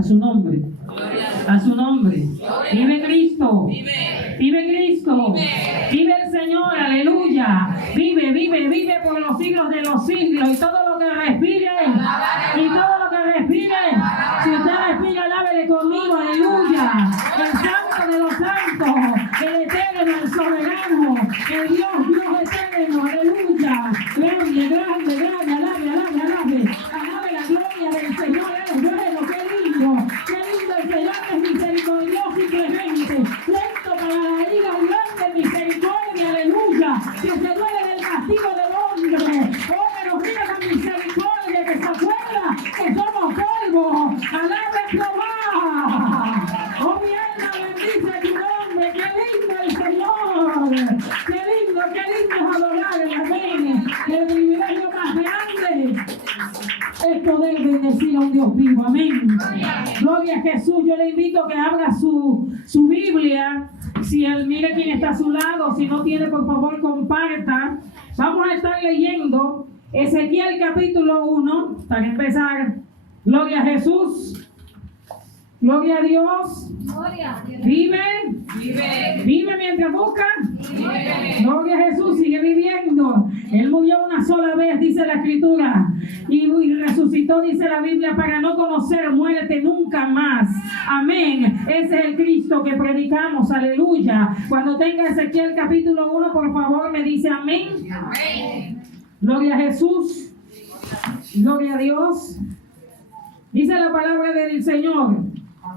A su nombre. A su nombre. Vive Cristo. Vive Cristo. Vive el Señor. Aleluya. Vive, vive, vive por los siglos de los siglos. Y todo lo que respire. Y todo lo que respire. Si usted respira, alábele conmigo. Aleluya. El santo de los santos. El eterno, el soberano. El Dios eterno. Aleluya. Grande, grande, grande. Alabe, alabe, alabe. Alabe la gloria del Señor. Es bueno. Qué lindo. Qué lindo el Señor, es misericordioso y clemente. Lento para la ira, grande misericordia. Aleluya. Que se duele del castigo del hombre. Oh, que nos mira la misericordia. Que se acuerda que somos polvo. Alabe Jehová. Oh, mi alma bendice tu nombre. Qué lindo el Señor. Qué lindo es adorar. Amén. El privilegio más grande es poder bendecir a un Dios vivo. Amén. Gloria a Jesús. Yo le invito a que abra su Biblia. Si él mire quién está a su lado. Si no tiene, por favor, comparta. Vamos a estar leyendo Ezequiel capítulo 1 para empezar. Gloria a Jesús. Gloria a Dios. Vive. Vive mientras busca. Gloria a Jesús. Sigue viviendo. Él murió una sola vez, dice la Escritura. Y resucitó, dice la Biblia, para no conocer muerte nunca más. Amén. Ese es el Cristo que predicamos. Aleluya. Cuando tenga Ezequiel capítulo 1, por favor, me dice amén. Gloria a Jesús. Gloria a Dios. Dice la palabra del Señor.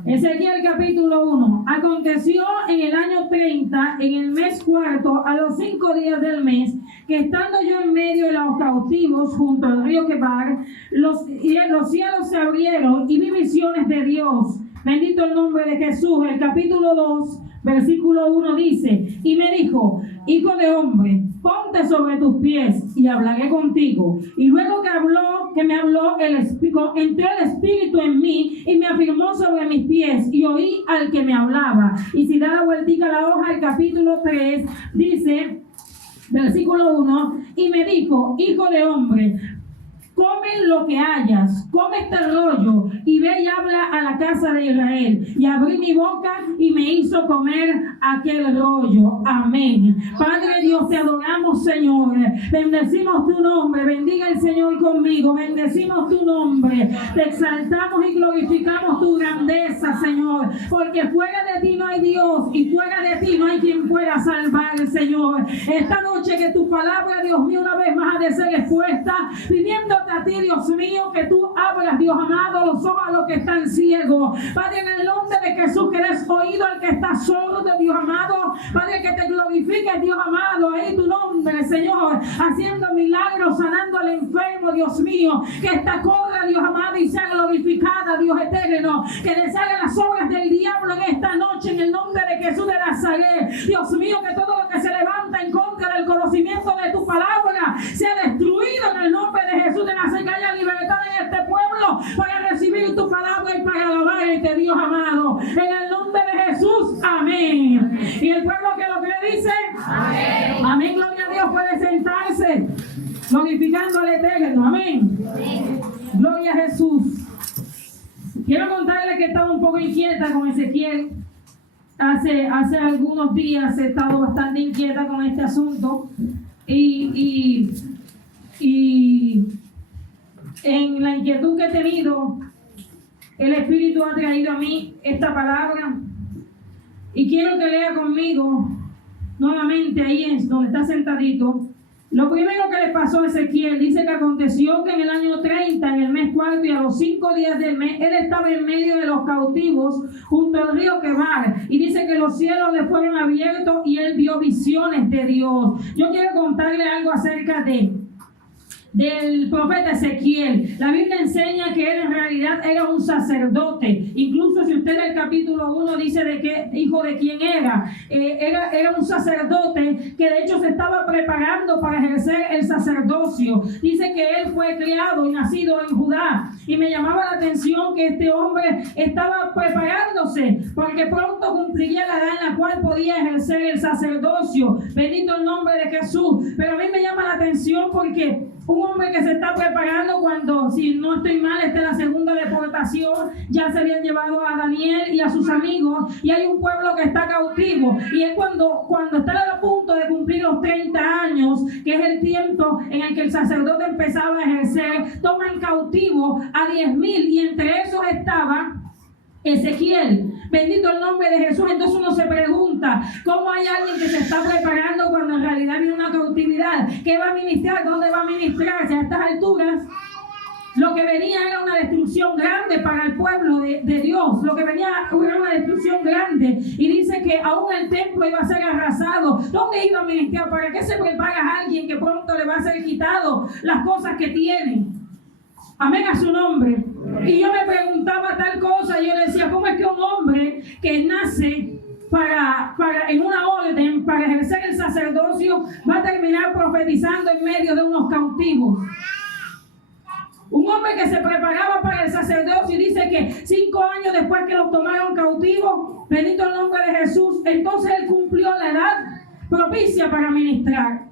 Ezequiel capítulo 1. Aconteció en el año 30, en el mes cuarto, a los 5 días del mes, que estando yo en medio de los cautivos junto al río Quebar, los cielos se abrieron y vi visiones de Dios. Bendito el nombre de Jesús. El capítulo 2, versículo 1 dice: y me dijo: hijo de hombre, ponte sobre tus pies y hablaré contigo. Y luego que me habló, entró el Espíritu en mí y me afirmó sobre mis pies y oí al que me hablaba. Y si da la vueltica a la hoja, el capítulo 3 dice, versículo 1, y me dijo: hijo de hombre, come lo que hayas, come este rollo y ve y habla a la casa de Israel. Y abrí mi boca y me hizo comer aquel rollo. Amén. Padre Dios, te adoramos, Señor. Bendecimos tu nombre. Bendiga el Señor conmigo. Bendecimos tu nombre. Te exaltamos y glorificamos tu grandeza, Señor. Porque fuera de ti no hay Dios y fuera de ti no hay quien pueda salvar, Señor. Esta noche que tu palabra, Dios mío, una vez más ha de ser expuesta, pidiéndote a ti, Dios mío, que tú abras, Dios amado, los ojos a los que están ciegos. Padre, en el nombre de Jesús, que des oído al que está sordo, Dios amado. Padre, que te glorifique, Dios amado, ahí tu nombre, Señor, haciendo milagros, sanando al enfermo, Dios mío. Que esta corra, Dios amado, y sea glorificada, Dios eterno. Que deshaga las obras del diablo en esta noche, en el nombre de Jesús de Nazaret. Dios mío, que todo lo que se levanta en contra del conocimiento de tu palabra sea destruido en el nombre de Jesús de Nazaret. Que haya libertad en este pueblo para recibir tu palabra y para alabarte, Dios amado. En el nombre de Jesús, amén. Y el pueblo que lo cree dice amén. Amén, gloria a Dios. Puede sentarse glorificando al Eterno. Amén. Gloria a Jesús. Quiero contarles que estaba un poco inquieta con Ezequiel. Hace algunos días he estado bastante inquieta con este asunto. Y en la inquietud que he tenido, el Espíritu ha traído a mí esta palabra. Y quiero que lea conmigo nuevamente ahí donde está sentadito. Lo primero que le pasó a Ezequiel, dice que aconteció que en el año 30, en el mes cuarto y a los 5 días del mes, él estaba en medio de los cautivos junto al río Quebar. Y dice que los cielos le fueron abiertos y él vio visiones de Dios. Yo quiero contarle algo acerca del profeta Ezequiel. La Biblia enseña que él en realidad era un sacerdote. Incluso si usted en el capítulo 1 dice de qué hijo de quién era. Era un sacerdote que de hecho se estaba preparando para ejercer el sacerdocio. Dice que él fue criado y nacido en Judá. Y me llamaba la atención que este hombre estaba preparándose porque pronto cumpliría la edad en la cual podía ejercer el sacerdocio. Bendito el nombre de Jesús. Pero a mí me llama la atención porque Un hombre que se está preparando cuando, si no estoy mal, esta es la segunda deportación. Ya se habían llevado a Daniel y a sus amigos, y hay un pueblo que está cautivo. Y es cuando está a punto de cumplir los 30 años, que es el tiempo en el que el sacerdote empezaba a ejercer, toman cautivo a 10,000, y entre esos estaba Ezequiel. Bendito el nombre de Jesús. Entonces uno se pregunta, ¿cómo hay alguien que se está preparando cuando en realidad viene una cautividad? ¿Qué va a ministrar? ¿Dónde va a ministrar? Si a estas alturas lo que venía era una destrucción grande para el pueblo de Dios. Lo que venía era una destrucción grande. Y dice que aún el templo iba a ser arrasado. ¿Dónde iba a ministrar? ¿Para qué se prepara a alguien que pronto le va a ser quitado las cosas que tiene? Amén a su nombre. Y yo me preguntaba tal cosa, y yo decía, ¿cómo es que un hombre que nace en una orden para ejercer el sacerdocio va a terminar profetizando en medio de unos cautivos? Un hombre que se preparaba para el sacerdocio, y dice que 5 años después que los tomaron cautivos, bendito el nombre de Jesús, entonces él cumplió la edad propicia para ministrar.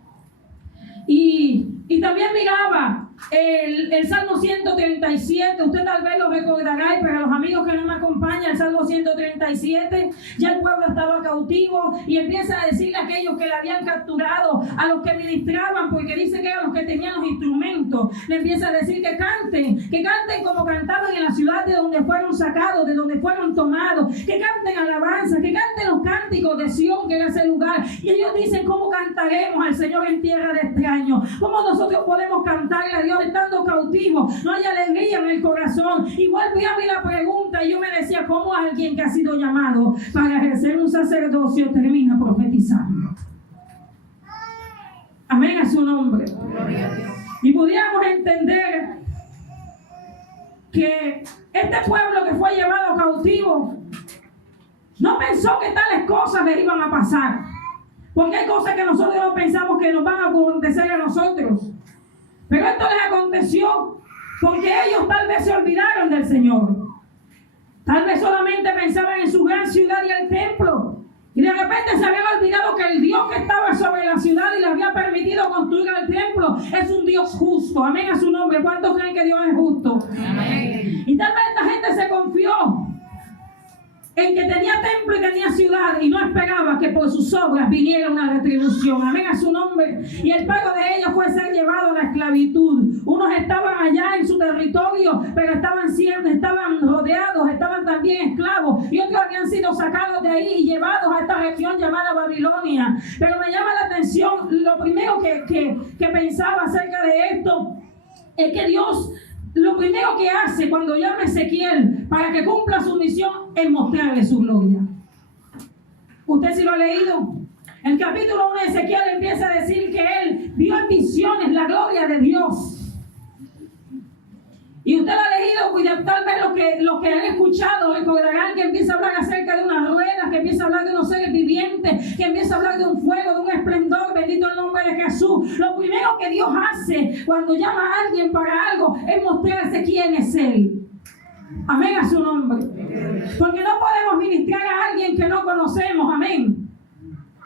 Y también miraba el Salmo 137, usted tal vez lo recordará, pero a los amigos que no me acompañan, el Salmo 137, ya el pueblo estaba cautivo, y empieza a decirle a aquellos que le habían capturado, a los que ministraban, porque dice que eran los que tenían los instrumentos, le empieza a decir que canten como cantaban en la ciudad de donde fueron sacados, de donde fueron tomados, que canten alabanza, que canten los cánticos de Sión, que era ese lugar. Y ellos dicen, ¿cómo cantaremos al Señor en tierra de extraños? ¿Cómo nosotros podemos cantarle a Dios estando cautivos? No hay alegría en el corazón. Y volví a mí la pregunta, y yo me decía, ¿cómo alguien que ha sido llamado para ejercer un sacerdocio termina profetizando? Amén a su nombre. Y pudiéramos entender que este pueblo que fue llevado cautivo no pensó que tales cosas le iban a pasar, porque hay cosas que nosotros no pensamos que nos van a acontecer a nosotros. Pero esto les aconteció porque ellos tal vez se olvidaron del Señor. Tal vez solamente pensaban en su gran ciudad y el templo. Y de repente se habían olvidado que el Dios que estaba sobre la ciudad y le había permitido construir el templo es un Dios justo. Amén a su nombre. ¿Cuántos creen que Dios es justo? Amén. Y tal vez esta gente se confió en que tenía templo y tenía ciudad, y no esperaba que por sus obras viniera una retribución. Amén a su nombre. Y el pago de ellos fue ser llevado a la esclavitud. Unos estaban allá en su territorio, pero estaban rodeados, estaban también esclavos, y otros habían sido sacados de ahí y llevados a esta región llamada Babilonia. Pero me llama la atención, lo primero que pensaba acerca de esto es que Dios, lo primero que hace cuando llama a Ezequiel para que cumpla su misión es mostrarle su gloria. ¿Usted sí lo ha leído? El capítulo 1 de Ezequiel empieza a decir que él vio en visiones la gloria de Dios. Y usted lo ha leído, y tal vez los que han escuchado recordarán que empieza a hablar acerca de unas ruedas, que empieza a hablar de unos seres vivientes, que empieza a hablar de un fuego, de un esplendor. Bendito el nombre de Jesús. Lo primero que Dios hace cuando llama a alguien para algo es mostrarse quién es Él. Amén a su nombre. Porque no podemos ministrar a alguien que no conocemos. Amén.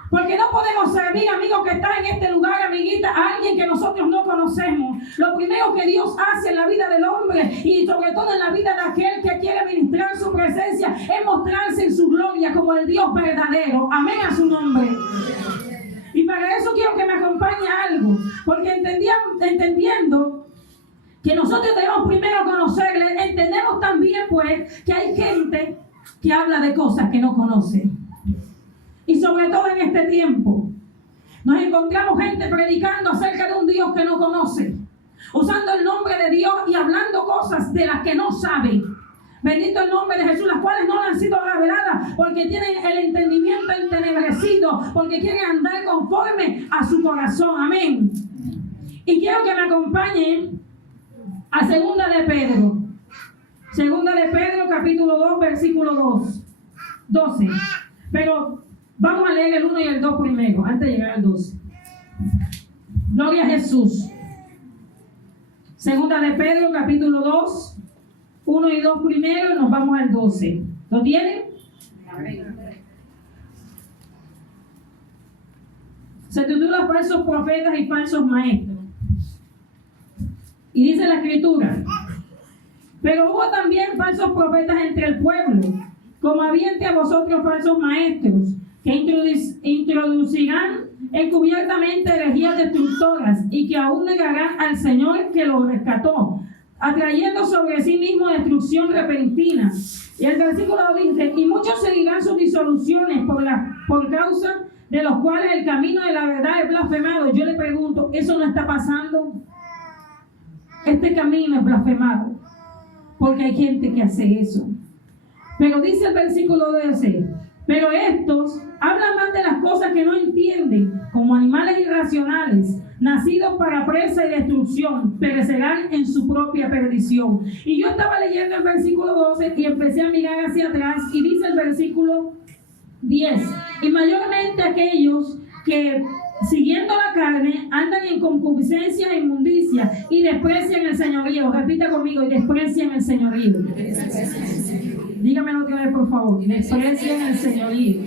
Porque no podemos servir, amigo que está en este lugar, amiguita, a alguien que nosotros no conocemos. Lo primero que Dios hace en la vida del hombre, y sobre todo en la vida de aquel que quiere ministrar su presencia, es mostrarse en su gloria como el Dios verdadero. Amén a su nombre. Y para eso quiero que me acompañe algo, porque entendiendo que nosotros debemos primero conocerle, entendemos también pues que hay gente que habla de cosas que no conoce. Y sobre todo en este tiempo nos encontramos gente predicando acerca de un Dios que no conoce, usando el nombre de Dios y hablando cosas de las que no saben. Bendito el nombre de Jesús, las cuales no le han sido reveladas porque tienen el entendimiento entenebrecido, porque quieren andar conforme a su corazón. Amén. Y quiero que me acompañen a Segunda de Pedro. Segunda de Pedro, capítulo 2, versículo 12. Pero vamos a leer el 1 y el 2 primero, antes de llegar al 12. Gloria a Jesús. Segunda de Pedro, capítulo 2, 1 y 2 primero, y nos vamos al 12. ¿Lo tienen? Se titula Falsos profetas y falsos maestros. Y dice la Escritura: pero hubo también falsos profetas entre el pueblo, como había entre vosotros falsos maestros, que introducirán encubiertamente herejías destructoras, y que aún negarán al Señor que los rescató, atrayendo sobre sí mismo destrucción repentina. Y el versículo dice: y muchos seguirán sus disoluciones por causa de los cuales el camino de la verdad es blasfemado. Yo le pregunto, ¿eso no está pasando? Este camino es blasfemado, porque hay gente que hace eso. Pero dice el versículo 12: pero estos hablan más de las cosas que no entienden, como animales irracionales, nacidos para presa y destrucción, perecerán en su propia perdición. Y yo estaba leyendo el versículo 12 y empecé a mirar hacia atrás, y dice el versículo 10: y mayormente aquellos que, siguiendo la carne, andan en concupiscencia e inmundicia, y desprecian el señorío. Repita conmigo: y desprecian el señorío. Dígamelo otra vez, por favor. Desprecian el señorío.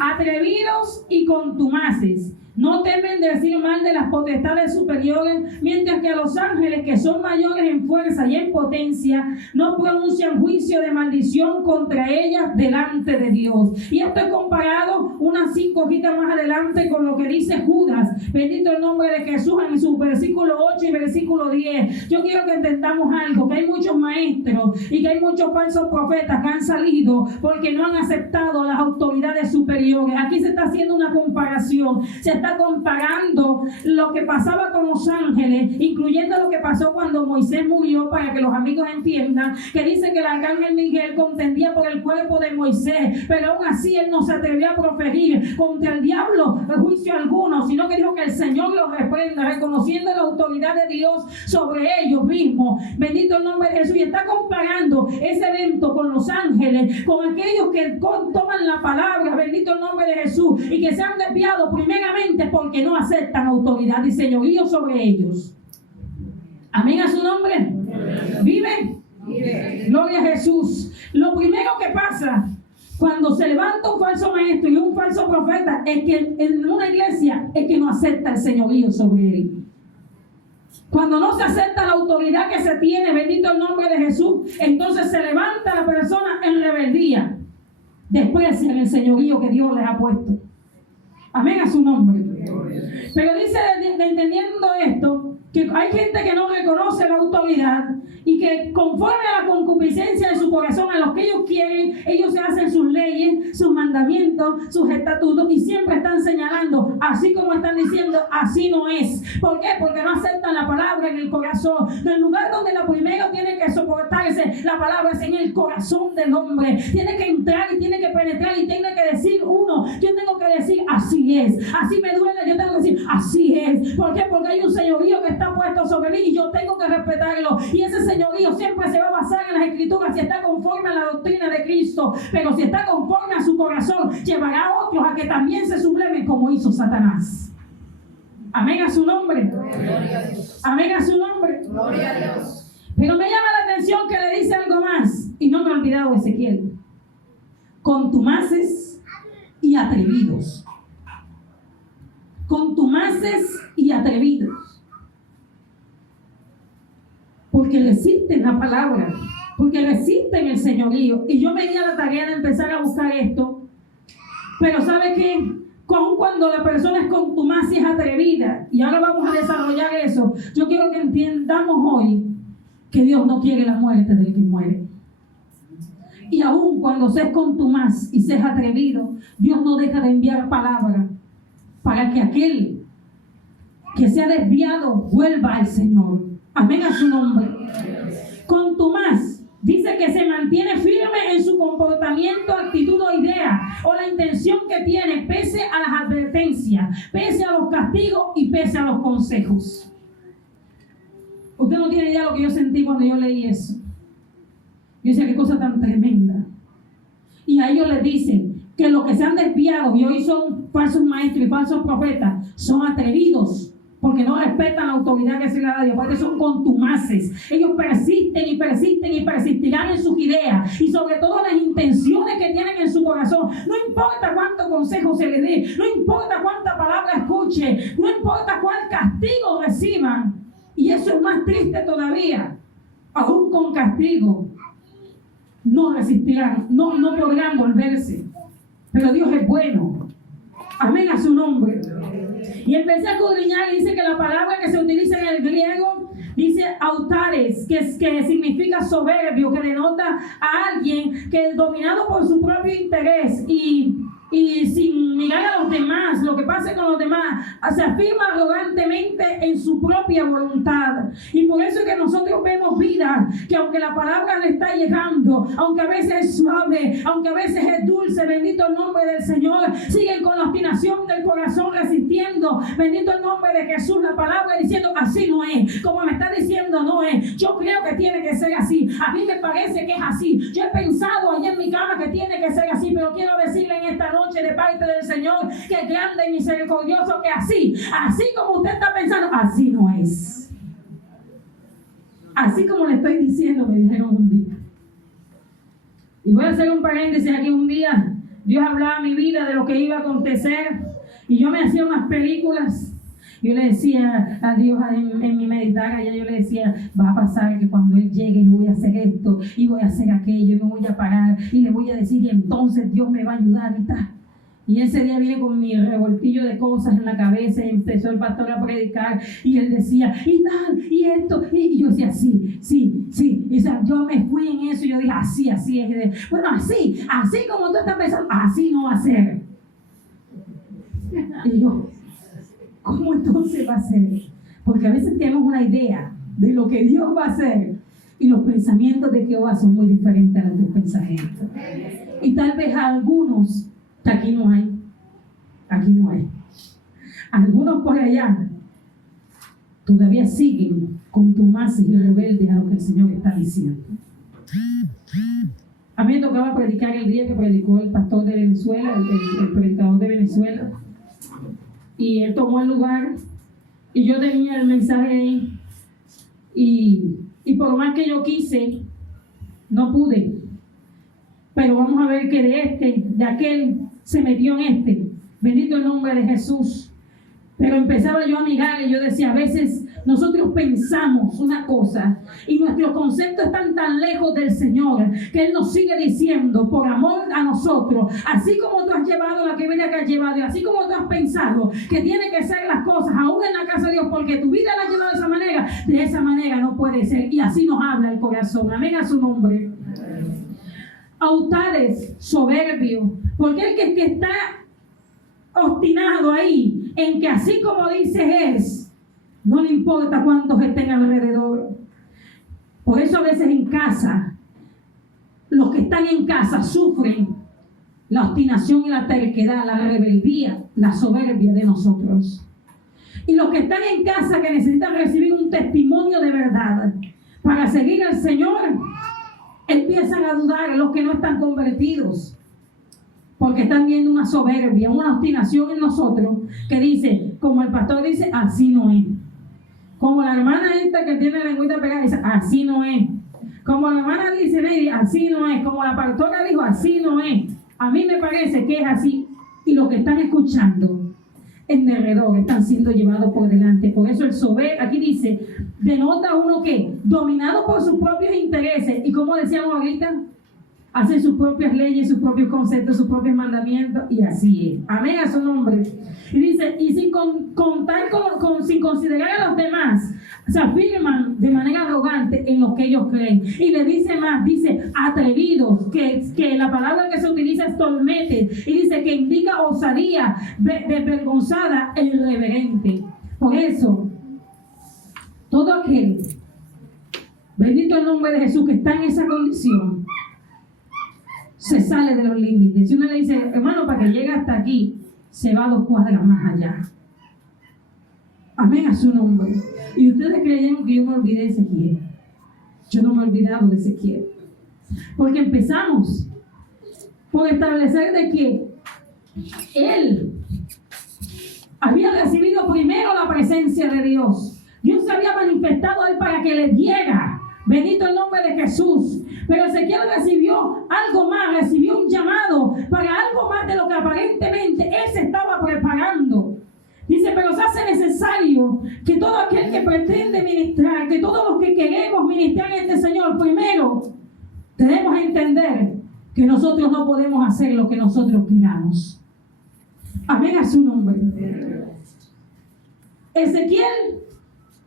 Atrevidos y contumaces, no temen decir mal de las potestades superiores, mientras que a los ángeles, que son mayores en fuerza y en potencia, no pronuncian juicio de maldición contra ellas delante de Dios. Y esto es comparado unas 5 hojitas más adelante con lo que dice Judas, bendito el nombre de Jesús, en su versículo 8 y versículo 10. Yo quiero que entendamos algo, que hay muchos maestros y que hay muchos falsos profetas que han salido porque no han aceptado las autoridades superiores. Aquí se está haciendo una comparación, se está comparando lo que pasaba con los ángeles, incluyendo lo que pasó cuando Moisés murió, para que los amigos entiendan que dice que el arcángel Miguel contendía por el cuerpo de Moisés, pero aún así él no se atrevió a proferir contra el diablo juicio alguno, sino que dijo que el Señor los reprenda, reconociendo la autoridad de Dios sobre ellos mismos. Bendito el nombre de Jesús. Y está comparando ese evento con los ángeles, con aquellos que toman la palabra, bendito el nombre de Jesús, y que se han desviado primeramente porque no aceptan autoridad y señorío sobre ellos. Amén a su nombre. ¿Viven? Gloria a Jesús. Lo primero que pasa cuando se levanta un falso maestro y un falso profeta es que en una iglesia es que no acepta el señorío sobre él. Cuando no se acepta la autoridad que se tiene, bendito el nombre de Jesús, entonces se levanta la persona en rebeldía. Desprecian el señorío que Dios les ha puesto. Amén a su nombre. Pero dice, entendiendo esto, que hay gente que no reconoce la autoridad y que conforme a la concupiscencia de su corazón, a lo que ellos quieren, ellos se hacen sus leyes, sus mandamientos, sus estatutos, y siempre están señalando, así como están diciendo, así no es. ¿Por qué? Porque no aceptan la palabra en el corazón. El lugar donde la primero tiene que soportarse la palabra es en el corazón del hombre. Tiene que entrar y tiene que penetrar y tiene que decir uno, yo tengo que decir, así es, así me duele, yo tengo que decir, así es. ¿Por qué? Porque hay un señorío que está puesto sobre mí y yo tengo que respetarlo, y ese señorío siempre se va a basar en las escrituras si está conforme a la doctrina de Cristo. Pero si está conforme a su corazón, llevará a otros a que también se subleven como hizo Satanás. Amén a su nombre. Amén a su nombre. Gloria a Dios. Pero me llama la atención que le dice algo más, y no me he olvidado de Ezequiel: contumaces y atrevidos. Contumaces y atrevidos. Porque resisten la palabra, porque resisten el señorío. Y yo me di a la tarea de empezar a buscar esto. Pero ¿sabe qué? Cuando la persona es contumaz y es atrevida, y ahora vamos a desarrollar eso, yo quiero que entendamos hoy que Dios no quiere la muerte del que muere. Y aún cuando seas contumaz y seas atrevido, Dios no deja de enviar palabra para que aquel que se ha desviado vuelva al Señor. Amén a su nombre. Contumaz dice que se mantiene firme en su comportamiento, actitud o idea, o la intención que tiene, pese a las advertencias, pese a los castigos y pese a los consejos. Usted no tiene idea de lo que yo sentí cuando yo leí eso. Yo decía, qué cosa tan tremenda. Y a ellos les dicen que los que se han desviado y hoy son falsos maestros y falsos profetas son atrevidos, porque no respetan la autoridad que se le da a Dios, porque son contumaces. Ellos persisten y persisten y persistirán en sus ideas y sobre todo las intenciones que tienen en su corazón. No importa cuánto consejo se les dé, no importa cuánta palabra escuche, no importa cuál castigo reciban, Y eso es más triste todavía. Aún con castigo, no resistirán, no podrán volverse. Pero Dios es bueno. Amén a su nombre. Y empecé a escudriñar y dice que la palabra que se utiliza en el griego dice autares, que significa soberbio, que denota a alguien que es dominado por su propio interés y sin mirar a los demás, lo que pase con los demás, se afirma arrogantemente en su propia voluntad. Y por eso es que nosotros vemos vidas que aunque la palabra le está llegando, aunque a veces es suave, aunque a veces es dulce, bendito el nombre del Señor, siguen con la obstinación del corazón resistiendo, bendito el nombre de Jesús, la palabra diciendo así no es, como me está diciendo no es, yo creo que tiene que ser así, a mí me parece que es así, yo he pensado allá en mi cama que tiene que ser así, pero quiero decirle en esta noche de parte del Señor que es grande y misericordioso, que así como usted está pensando, así no es. Así como le estoy diciendo, me dijeron un día. Y voy a hacer un paréntesis aquí. Un día Dios hablaba a mi vida de lo que iba a acontecer y yo me hacía unas películas. Yo le decía a Dios en mi meditar allá, yo le decía, va a pasar que cuando Él llegue yo voy a hacer esto y voy a hacer aquello y me voy a parar y le voy a decir y entonces Dios me va a ayudar y tal. Y ese día vine con mi revoltillo de cosas en la cabeza y empezó el pastor a predicar y él decía, y tal, y esto, y yo decía, sí. Y o sea, yo me fui en eso y yo dije, así es. Bueno, así como tú estás pensando, así no va a ser. Y yo, ¿cómo entonces va a ser? Porque a veces tenemos una idea de lo que Dios va a hacer y los pensamientos de Jehová son muy diferentes a los tus pensamientos. Y tal vez a algunos, aquí no hay. Algunos por allá todavía siguen contumaces y rebeldes a lo que el Señor está diciendo. A mí me tocaba predicar el día que predicó el pastor de Venezuela, el predicador de Venezuela. Y él tomó el lugar y yo tenía el mensaje ahí. Y por más que yo quise, no pude. Pero vamos a ver que de aquel se metió en este. Bendito el nombre de Jesús. Pero empezaba yo a mirar y yo decía, a veces nosotros pensamos una cosa y nuestros conceptos están tan lejos del Señor que Él nos sigue diciendo, por amor a nosotros, así como tú has llevado la que viene que has llevado y así como tú has pensado que tiene que ser las cosas aún en la casa de Dios porque tu vida la has llevado de esa manera no puede ser. Y así nos habla el corazón. Amén a su nombre. Autares, soberbio, porque el que está obstinado ahí en que así como dices es, no le importa cuántos estén alrededor. Por eso a veces en casa, los que están en casa sufren la obstinación y la terquedad, la rebeldía, la soberbia de nosotros. Y los que están en casa que necesitan recibir un testimonio de verdad para seguir al Señor, empiezan a dudar los que no están convertidos. Porque están viendo una soberbia, una obstinación en nosotros que dice, como el pastor dice, así no es. Como la hermana esta que tiene la lengüita pegada dice, así no es. Como la hermana dice, así no es. Como la pastora dijo, así no es. A mí me parece que es así. Y los que están escuchando en derredor están siendo llevados por delante. Por eso el soberbio, aquí dice, denota uno que, dominado por sus propios intereses, y como decíamos ahorita, hacen sus propias leyes, sus propios conceptos, sus propios mandamientos, y así es. Amén a su nombre. Y dice, y sin sin considerar a los demás, se afirman de manera arrogante en lo que ellos creen. Y le dice más, dice atrevidos, que la palabra que se utiliza es tolmete, y dice que indica osadía, desvergonzada e irreverente. Por eso, todo aquel, bendito el nombre de Jesús, que está en esa condición, se sale de los límites. Si uno le dice, hermano, para que llegue hasta aquí, se va 2 cuadras más allá. Amén a su nombre. Y ustedes creyeron que yo me olvidé de Ezequiel. Yo no me he olvidado de Ezequiel. Porque empezamos por establecer de que él había recibido primero la presencia de Dios. Dios se había manifestado a él para que le diera. Bendito el nombre de Jesús. Pero Ezequiel recibió algo más, recibió un llamado para algo más de lo que aparentemente él se estaba preparando. Dice, pero se hace necesario que todo aquel que pretende ministrar, que todos los que queremos ministrar en este Señor, primero tenemos que entender que nosotros no podemos hacer lo que nosotros queramos. Amén a su nombre. Ezequiel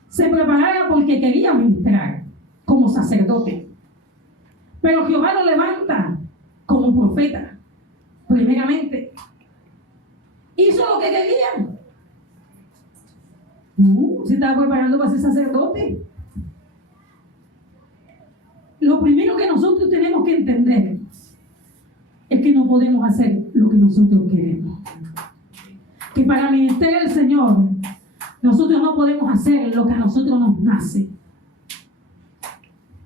se preparaba porque quería ministrar como sacerdote, pero Jehová lo levanta como profeta. Primeramente, hizo lo que quería. Se estaba preparando para ser sacerdote. Lo primero que nosotros tenemos que entender es que no podemos hacer lo que nosotros queremos. Que para ministrar al Señor, nosotros no podemos hacer lo que a nosotros nos nace.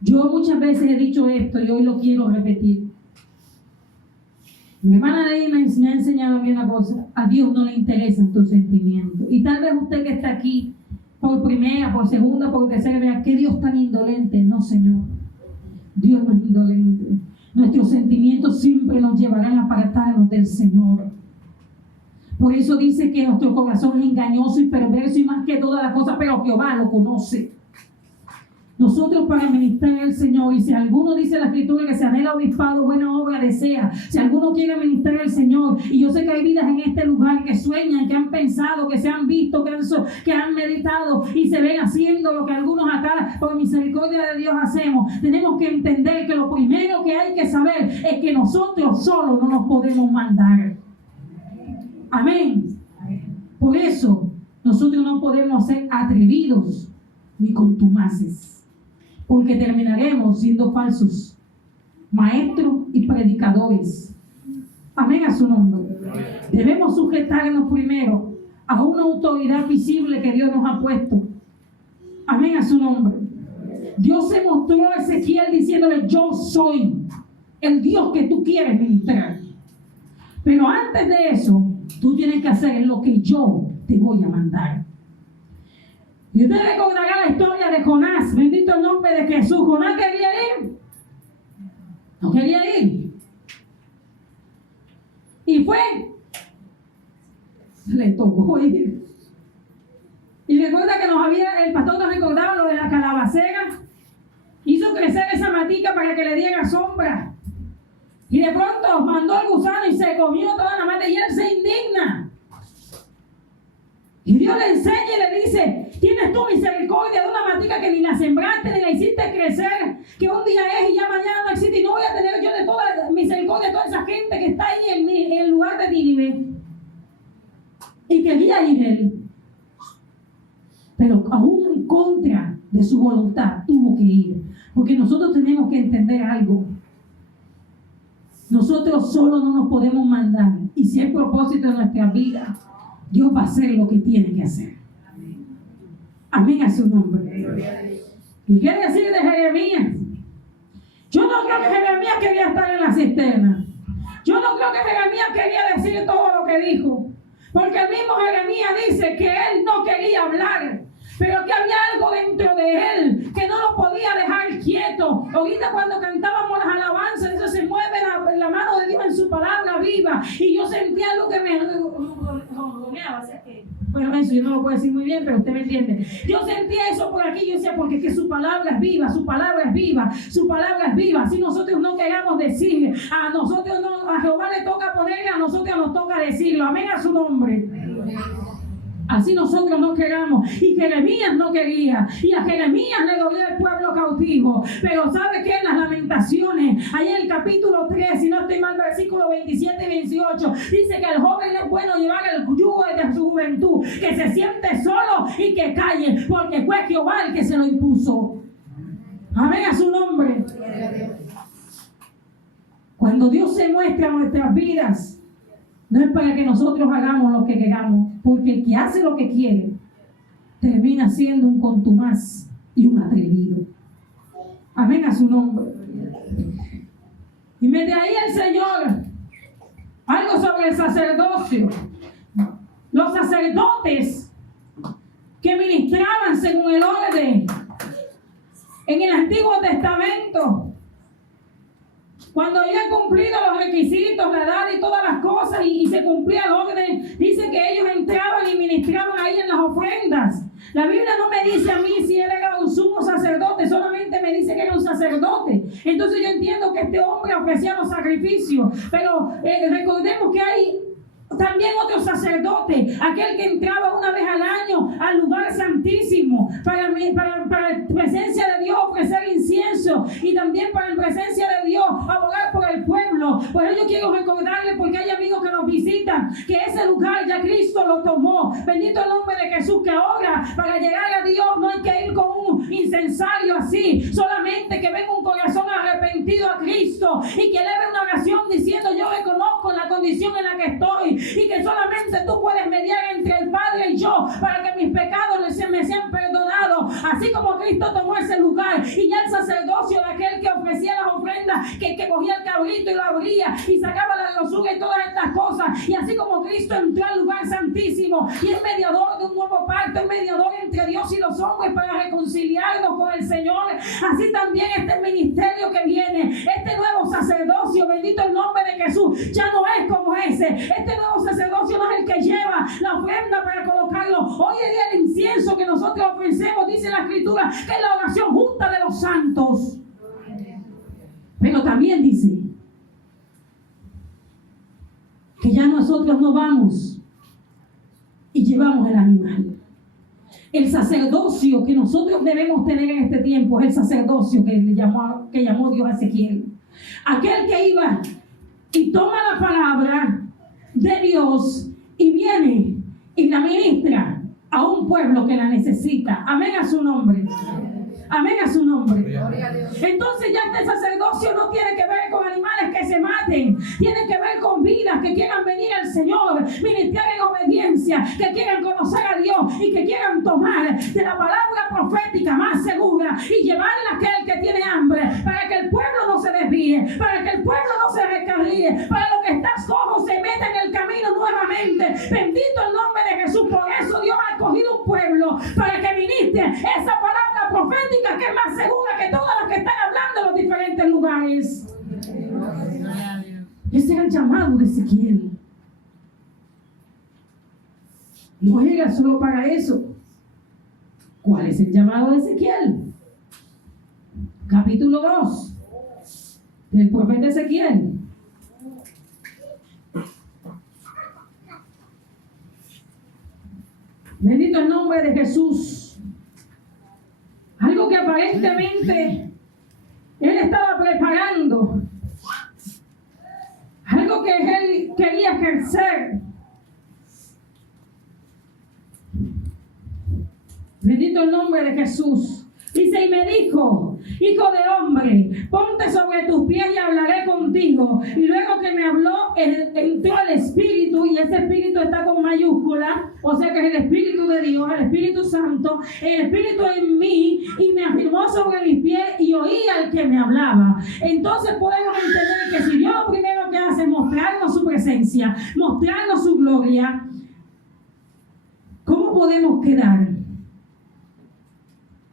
Yo muchas veces he dicho esto y hoy lo quiero repetir. Mi hermana Ley me ha enseñado a mí una cosa: a Dios no le interesan tus sentimientos. Y tal vez usted que está aquí por primera, por segunda, por tercera vez, ¿qué Dios tan indolente? No, Señor. Dios no es indolente. Nuestros sentimientos siempre nos llevarán a apartarnos del Señor. Por eso dice que nuestro corazón es engañoso y perverso y más que todas las cosas, pero Jehová lo conoce. Nosotros para ministrar al Señor, y si alguno dice la Escritura que se anhela obispado, buena obra desea. Si alguno quiere ministrar al Señor, y yo sé que hay vidas en este lugar que sueñan, que han pensado, que se han visto, que han meditado y se ven haciendo lo que algunos acá por misericordia de Dios hacemos. Tenemos que entender que lo primero que hay que saber es que nosotros solos no nos podemos mandar. Amén. Por eso nosotros no podemos ser atrevidos ni contumaces, porque terminaremos siendo falsos maestros y predicadores. Amén a su nombre. Debemos sujetarnos primero a una autoridad visible que Dios nos ha puesto. Amén a su nombre. Dios se mostró a Ezequiel diciéndole: yo soy el Dios que tú quieres ministrar. Pero antes de eso, tú tienes que hacer lo que yo te voy a mandar. Y usted recordará la historia de Jonás. Bendito el nombre de Jesús. Jonás quería ir. No quería ir. Y fue. Le tocó ir. Y recuerda que el pastor nos recordaba lo de la calabacera. Hizo crecer esa matica para que le diera sombra. Y de pronto mandó el gusano y se comió toda la mata. Y él se indigna. Y Dios le enseña y le dice: tienes tú misericordia de una matica que ni la sembraste ni la hiciste crecer, que un día es y ya mañana no existe, y no voy a tener yo de toda misericordia de toda esa gente que está ahí en el lugar de Nínive. Y quería ir él, pero aún en contra de su voluntad tuvo que ir, porque nosotros tenemos que entender algo. Nosotros solo no nos podemos mandar, y si hay propósito en nuestra vida, Dios va a hacer lo que tiene que hacer. Amén a su nombre. ¿Y qué decir de Jeremías? Yo no creo que Jeremías quería estar en la cisterna. Yo no creo que Jeremías quería decir todo lo que dijo. Porque el mismo Jeremías dice que él no quería hablar, pero que había algo dentro de él que no lo podía dejar quieto. Ahorita cuando cantábamos las alabanzas, eso se mueve la mano de Dios en su palabra viva. Y yo sentía algo que me ronroneaba. Bueno, eso yo no lo puedo decir muy bien, pero usted me entiende. Yo sentía eso por aquí. Yo decía: porque es que su palabra es viva, su palabra es viva, su palabra es viva. Si nosotros no queramos decir, a nosotros no, a Jehová le toca ponerle, a nosotros nos toca decirlo. Amén a su nombre. Así nosotros no queramos. Y Jeremías no quería. Y a Jeremías le dolía el pueblo cautivo. Pero ¿sabe qué? En las Lamentaciones, ahí en el capítulo 3, si no estoy mal, versículos 27 y 28, dice que el joven es bueno llevar el yugo desde su juventud, que se siente solo y que calle, porque fue Jehová el que se lo impuso. Amén a su nombre. Cuando Dios se muestra en nuestras vidas, no es para que nosotros hagamos lo que queramos, porque el que hace lo que quiere termina siendo un contumaz y un atrevido. Amén a su nombre. Y me de ahí el Señor algo sobre el sacerdocio. Los sacerdotes que ministraban según el orden en el Antiguo Testamento, cuando habían cumplido los requisitos, la edad y todas las cosas, y se cumplía el orden, dice que ellos entraban y ministraban ahí en las ofrendas. La Biblia no me dice a mí si él era un sumo sacerdote, solamente me dice que era un sacerdote. Entonces yo entiendo que este hombre ofrecía los sacrificios, pero recordemos que hay también otro sacerdote, aquel que entraba una vez al año al lugar santísimo para en presencia de Dios ofrecer incienso, y también para en presencia de Dios abogar por el pueblo. Por ello quiero recordarle, porque hay amigos que nos visitan, que ese lugar ya Cristo lo tomó. Bendito el nombre de Jesús, que ahora para llegar a Dios no hay que ir con un incensario así, solamente que venga un corazón arrepentido a Cristo y que eleve una oración diciendo: yo reconozco la condición en la que estoy, y que solamente tú puedes mediar entre el Padre y yo para que mis pecados me sean perdonados, así como Cristo tomó ese lugar. Y ya el sacerdocio de aquel que ofrecía las ofrendas, que cogía el cabrito y lo abría y sacaba la grosura y todas estas cosas, y así como Cristo entró al lugar santísimo y es mediador de un nuevo pacto, es mediador entre Dios y los hombres para reconciliarnos con el Señor, así también este ministerio que viene, este nuevo sacerdocio, bendito el nombre de Jesús, ya no es como ese. Este nuevo sacerdocio no es el que lleva la ofrenda para colocarlo. Hoy en día el incienso que nosotros ofrecemos, dice la Escritura, que es la oración justa de los santos. Pero también dice que ya nosotros no vamos y llevamos el animal. El sacerdocio que nosotros debemos tener en este tiempo es el sacerdocio que llamó Dios a Ezequiel. Aquel que iba y toma la palabra de Dios y viene y la ministra a un pueblo que la necesita. Amén a su nombre. Amén a su nombre. Entonces ya este sacerdocio no tiene que ver con animales que se maten, tiene que ver con vidas que quieran venir al Señor, ministrar en obediencia, que quieran conocer a Dios y que quieran tomar de la palabra profética más segura y llevarla a aquel que tiene hambre, para que el pueblo no se desvíe, para que el pueblo no se recarríe, para los que están cojos se metan en el camino nuevamente. Bendito el nombre de Jesús. Por eso Dios ha escogido un pueblo para que ministre esa palabra profética, que es más segura que todas las que están hablando en los diferentes lugares. Ese era el llamado de Ezequiel. No era solo para eso. ¿Cuál es el llamado de Ezequiel? Capítulo 2 del profeta Ezequiel. Bendito el nombre de Jesús. Algo que aparentemente él estaba preparando, algo que él quería ejercer. Bendito el nombre de Jesús. Dice: y me dijo: hijo de hombre, ponte sobre tus pies y hablaré contigo. Y luego que me habló, entró el Espíritu, y ese Espíritu está con mayúscula, o sea que es el Espíritu de Dios, el Espíritu Santo, el Espíritu en mí, y me afirmó sobre mis pies y oí al que me hablaba. Entonces podemos entender que si Dios lo primero que hace es mostrarnos su presencia, mostrarnos su gloria, ¿cómo podemos quedar?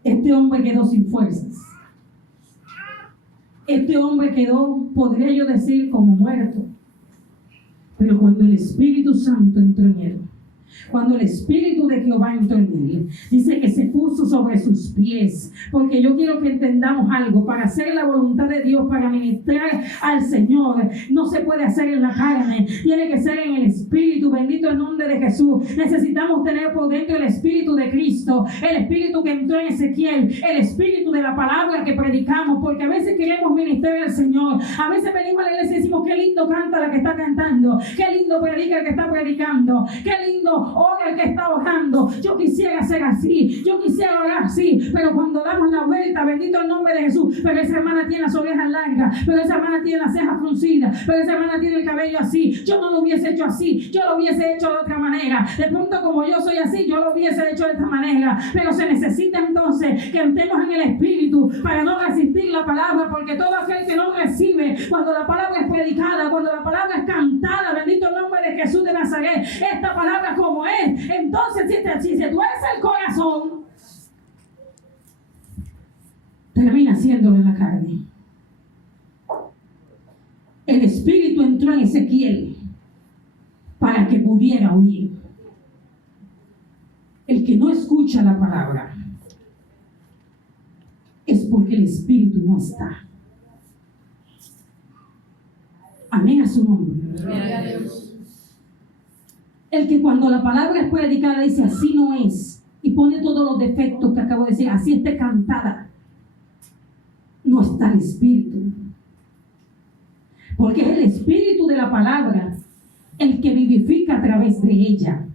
Este hombre quedó sin fuerzas. Este hombre quedó, podría yo decir, como muerto. Pero cuando el Espíritu Santo entró en él, cuando el Espíritu de Jehová entró en él, dice que se puso sobre sus pies. Porque yo quiero que entendamos algo: para hacer la voluntad de Dios, para ministrar al Señor, no se puede hacer en la carne, tiene que ser en el Espíritu. Bendito el nombre de Jesús. Necesitamos tener por dentro el Espíritu de Cristo, el Espíritu que entró en Ezequiel, el Espíritu de la palabra que predicamos, porque a veces queremos ministrar al Señor, a veces venimos a la iglesia y decimos: qué lindo canta la que está cantando, qué lindo predica el que está predicando, qué lindo ora el que está orando. Yo quisiera ser así, yo quisiera orar así, pero cuando damos la vuelta, bendito el nombre de Jesús, pero esa hermana tiene las orejas largas, pero esa hermana tiene las cejas fruncidas, pero esa hermana tiene el cabello así, yo no lo hubiese hecho así, yo lo hubiese hecho de otra manera. De pronto, como yo soy así, yo lo hubiese hecho de esta manera. Pero se necesita entonces que entremos en el Espíritu para no resistir la palabra, porque todo aquel que no recibe cuando la palabra es predicada, cuando la palabra es cantada, bendito el nombre de Jesús de Nazaret, esta palabra como es, entonces si se tuerce el corazón, termina haciéndolo en la carne. El Espíritu entró en Ezequiel para que pudiera oír. el que no escucha la palabra es porque el Espíritu no está. Amén a su nombre. El que cuando la palabra es predicada dice así no es y pone todos los defectos que acabo de decir, así esté cantada, no está el Espíritu. Porque es el Espíritu de la palabra el que vivifica a través de ella.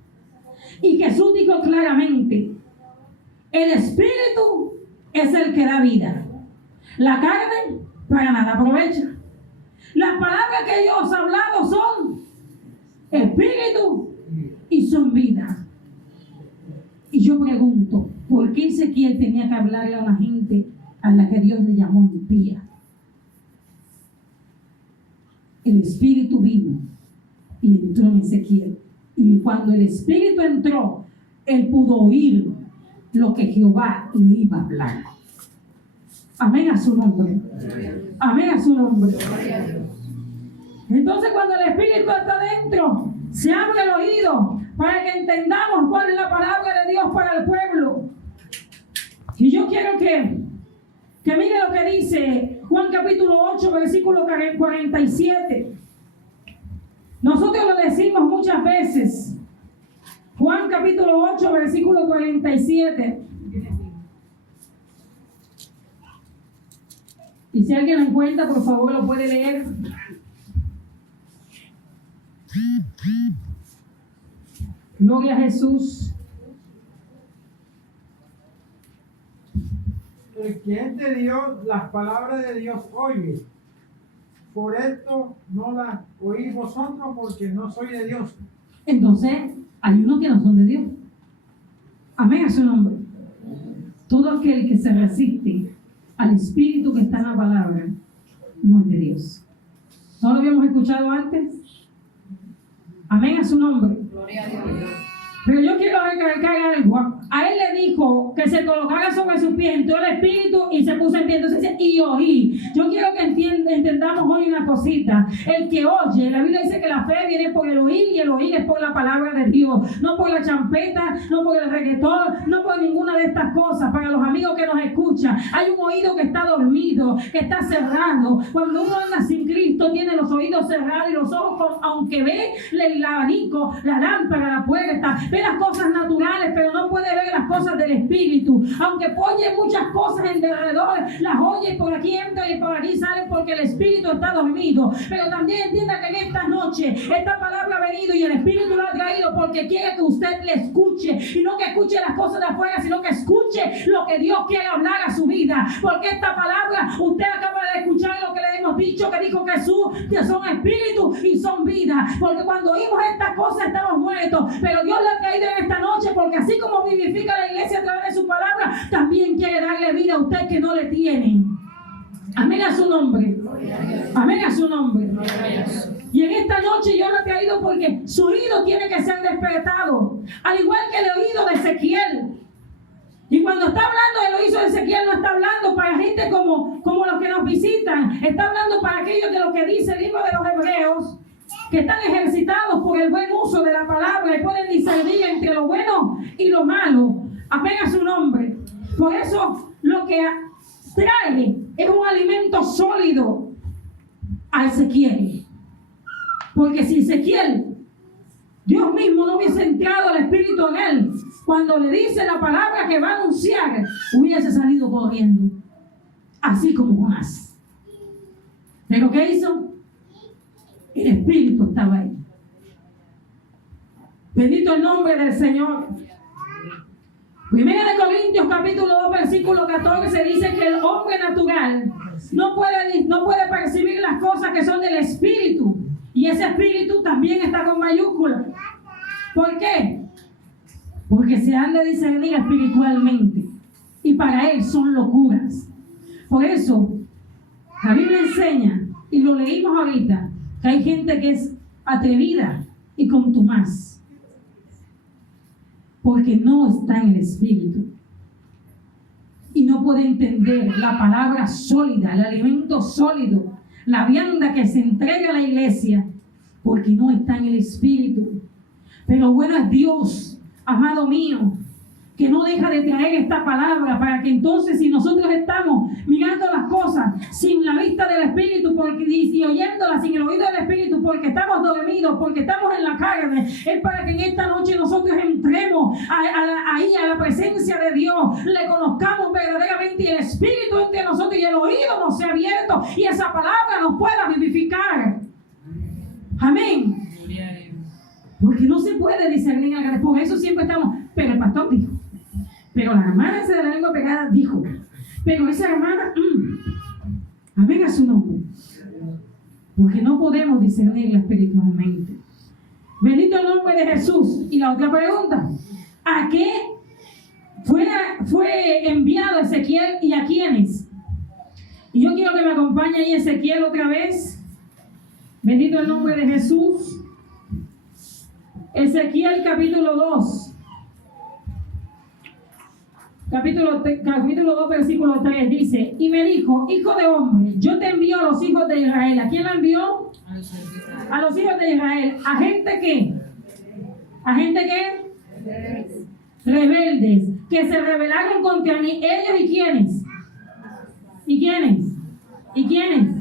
Y Jesús dijo claramente, el Espíritu es el que da vida. La carne para nada aprovecha. Las palabras que yo os he hablado son Espíritu y son vida. Y yo pregunto, ¿por qué Ezequiel tenía que hablarle a una gente a la que Dios le llamó impía? El Espíritu vino y entró en Ezequiel. Y cuando el Espíritu entró, él pudo oír lo que Jehová le iba a hablar. Amén a su nombre. Amén a su nombre. Entonces cuando el Espíritu está dentro, se abre el oído para que entendamos cuál es la palabra de Dios para el pueblo. Y yo quiero que mire lo que dice Juan capítulo 8, versículo 47. Nosotros lo decimos muchas veces. Juan capítulo 8, versículo 47. Y si alguien lo encuentra, por favor lo puede leer. Gloria a Jesús. El que es de Dios, las palabras de Dios oye. Por esto no las oís vosotros, porque no soy de Dios. Entonces, hay unos que no son de Dios. Amén a su nombre. Todo aquel que se resiste al Espíritu que está en la palabra no es de Dios. ¿No lo habíamos escuchado antes? Amén a su nombre. Gloria a Dios. Pero yo quiero recalcar algo. A él le dijo que se colocara sobre sus pies, entró el Espíritu y se puso en pie. Entonces dice, y oí. Yo quiero que entendamos hoy una cosita. El que oye, la Biblia dice que la fe viene por el oír y el oír es por la palabra de Dios. No por la champeta, no por el reggaetón, no por ninguna de estas cosas. Para los amigos que nos escuchan, hay un oído que está dormido, que está cerrado. Cuando uno anda sin Cristo, tiene los oídos cerrados y los ojos, aunque ve el abanico, la lámpara, la puerta, ve las cosas naturales, pero no puede ver las cosas del Espíritu. Aunque oye muchas cosas en derredor, las oye y por aquí entra y por aquí sale porque el Espíritu está dormido. Pero también entienda que en esta noche esta palabra ha venido y el Espíritu lo ha traído porque quiere que usted le escuche, y no que escuche las cosas de afuera, sino que escuche lo que Dios quiere hablar a su vida. Porque esta palabra, usted acaba de escuchar lo que le hemos dicho, que dijo Jesús, que son espíritu y son vida. Porque cuando oímos estas cosas estamos muertos, pero Dios le ha traído en esta noche porque así como vivifica la iglesia a través de su palabra, también quiere darle vida a usted que no le tiene. Amén a su nombre. Amén a su nombre. Y en esta noche yo lo he traído porque su oído tiene que ser despertado, al igual que el oído de Ezequiel. Y cuando está hablando del oído de Ezequiel, no está hablando para gente como los que nos visitan, está hablando para aquellos de lo que dice el libro de los Hebreos, que están ejercitados por el buen uso de la palabra y pueden discernir entre lo bueno y lo malo. Amén a su nombre. Por eso lo que trae es un alimento sólido a Ezequiel. Porque si Ezequiel, Dios mismo no hubiese entrado el Espíritu en él, cuando le dice la palabra que va a anunciar, hubiese salido corriendo, así como Jonás. ¿Pero qué hizo? El Espíritu estaba ahí. Bendito el nombre del Señor. Primera de Corintios capítulo 2 versículo 14 dice que el hombre natural no puede percibir las cosas que son del Espíritu. Y ese Espíritu también está con mayúsculas. ¿Por qué? Porque se han de discernir espiritualmente. Y para él son locuras. Por eso, la Biblia enseña, y lo leímos ahorita, que hay gente que es atrevida y contumaz. Porque no está en el Espíritu. Y no puede entender la palabra sólida, el alimento sólido, la vianda que se entrega a la iglesia, porque no está en el Espíritu. Pero bueno es Dios, amado mío, que no deja de traer esta palabra para que entonces, si nosotros estamos mirando las cosas sin la vista del Espíritu y oyéndolas sin el oído del Espíritu, porque estamos dormidos, porque estamos en la carne, es para que en esta noche nosotros entremos ahí a la presencia de Dios, le conozcamos verdaderamente y el Espíritu entre nosotros y el oído nos sea abierto y esa palabra nos pueda vivificar. Amén. Porque no se puede discernir en la carne. Por eso siempre estamos, pero el pastor dijo, pero la hermana esa de la lengua pegada dijo, pero esa hermana, amén a su nombre. Porque no podemos discernirla espiritualmente. Bendito el nombre de Jesús. Y la otra pregunta, ¿a qué fue enviado Ezequiel y a quiénes? Y yo quiero que me acompañe ahí Ezequiel otra vez. Bendito el nombre de Jesús. Ezequiel capítulo 2. Capítulo 2, versículo 3 dice, y me dijo, hijo de hombre, yo te envío a los hijos de Israel. ¿A quién la envió? A los hijos de Israel. ¿A gente qué? ¿A gente qué? Rebeldes, que se rebelaron contra mí. ¿Ellos y quiénes? ¿Y quiénes? ¿Y quiénes?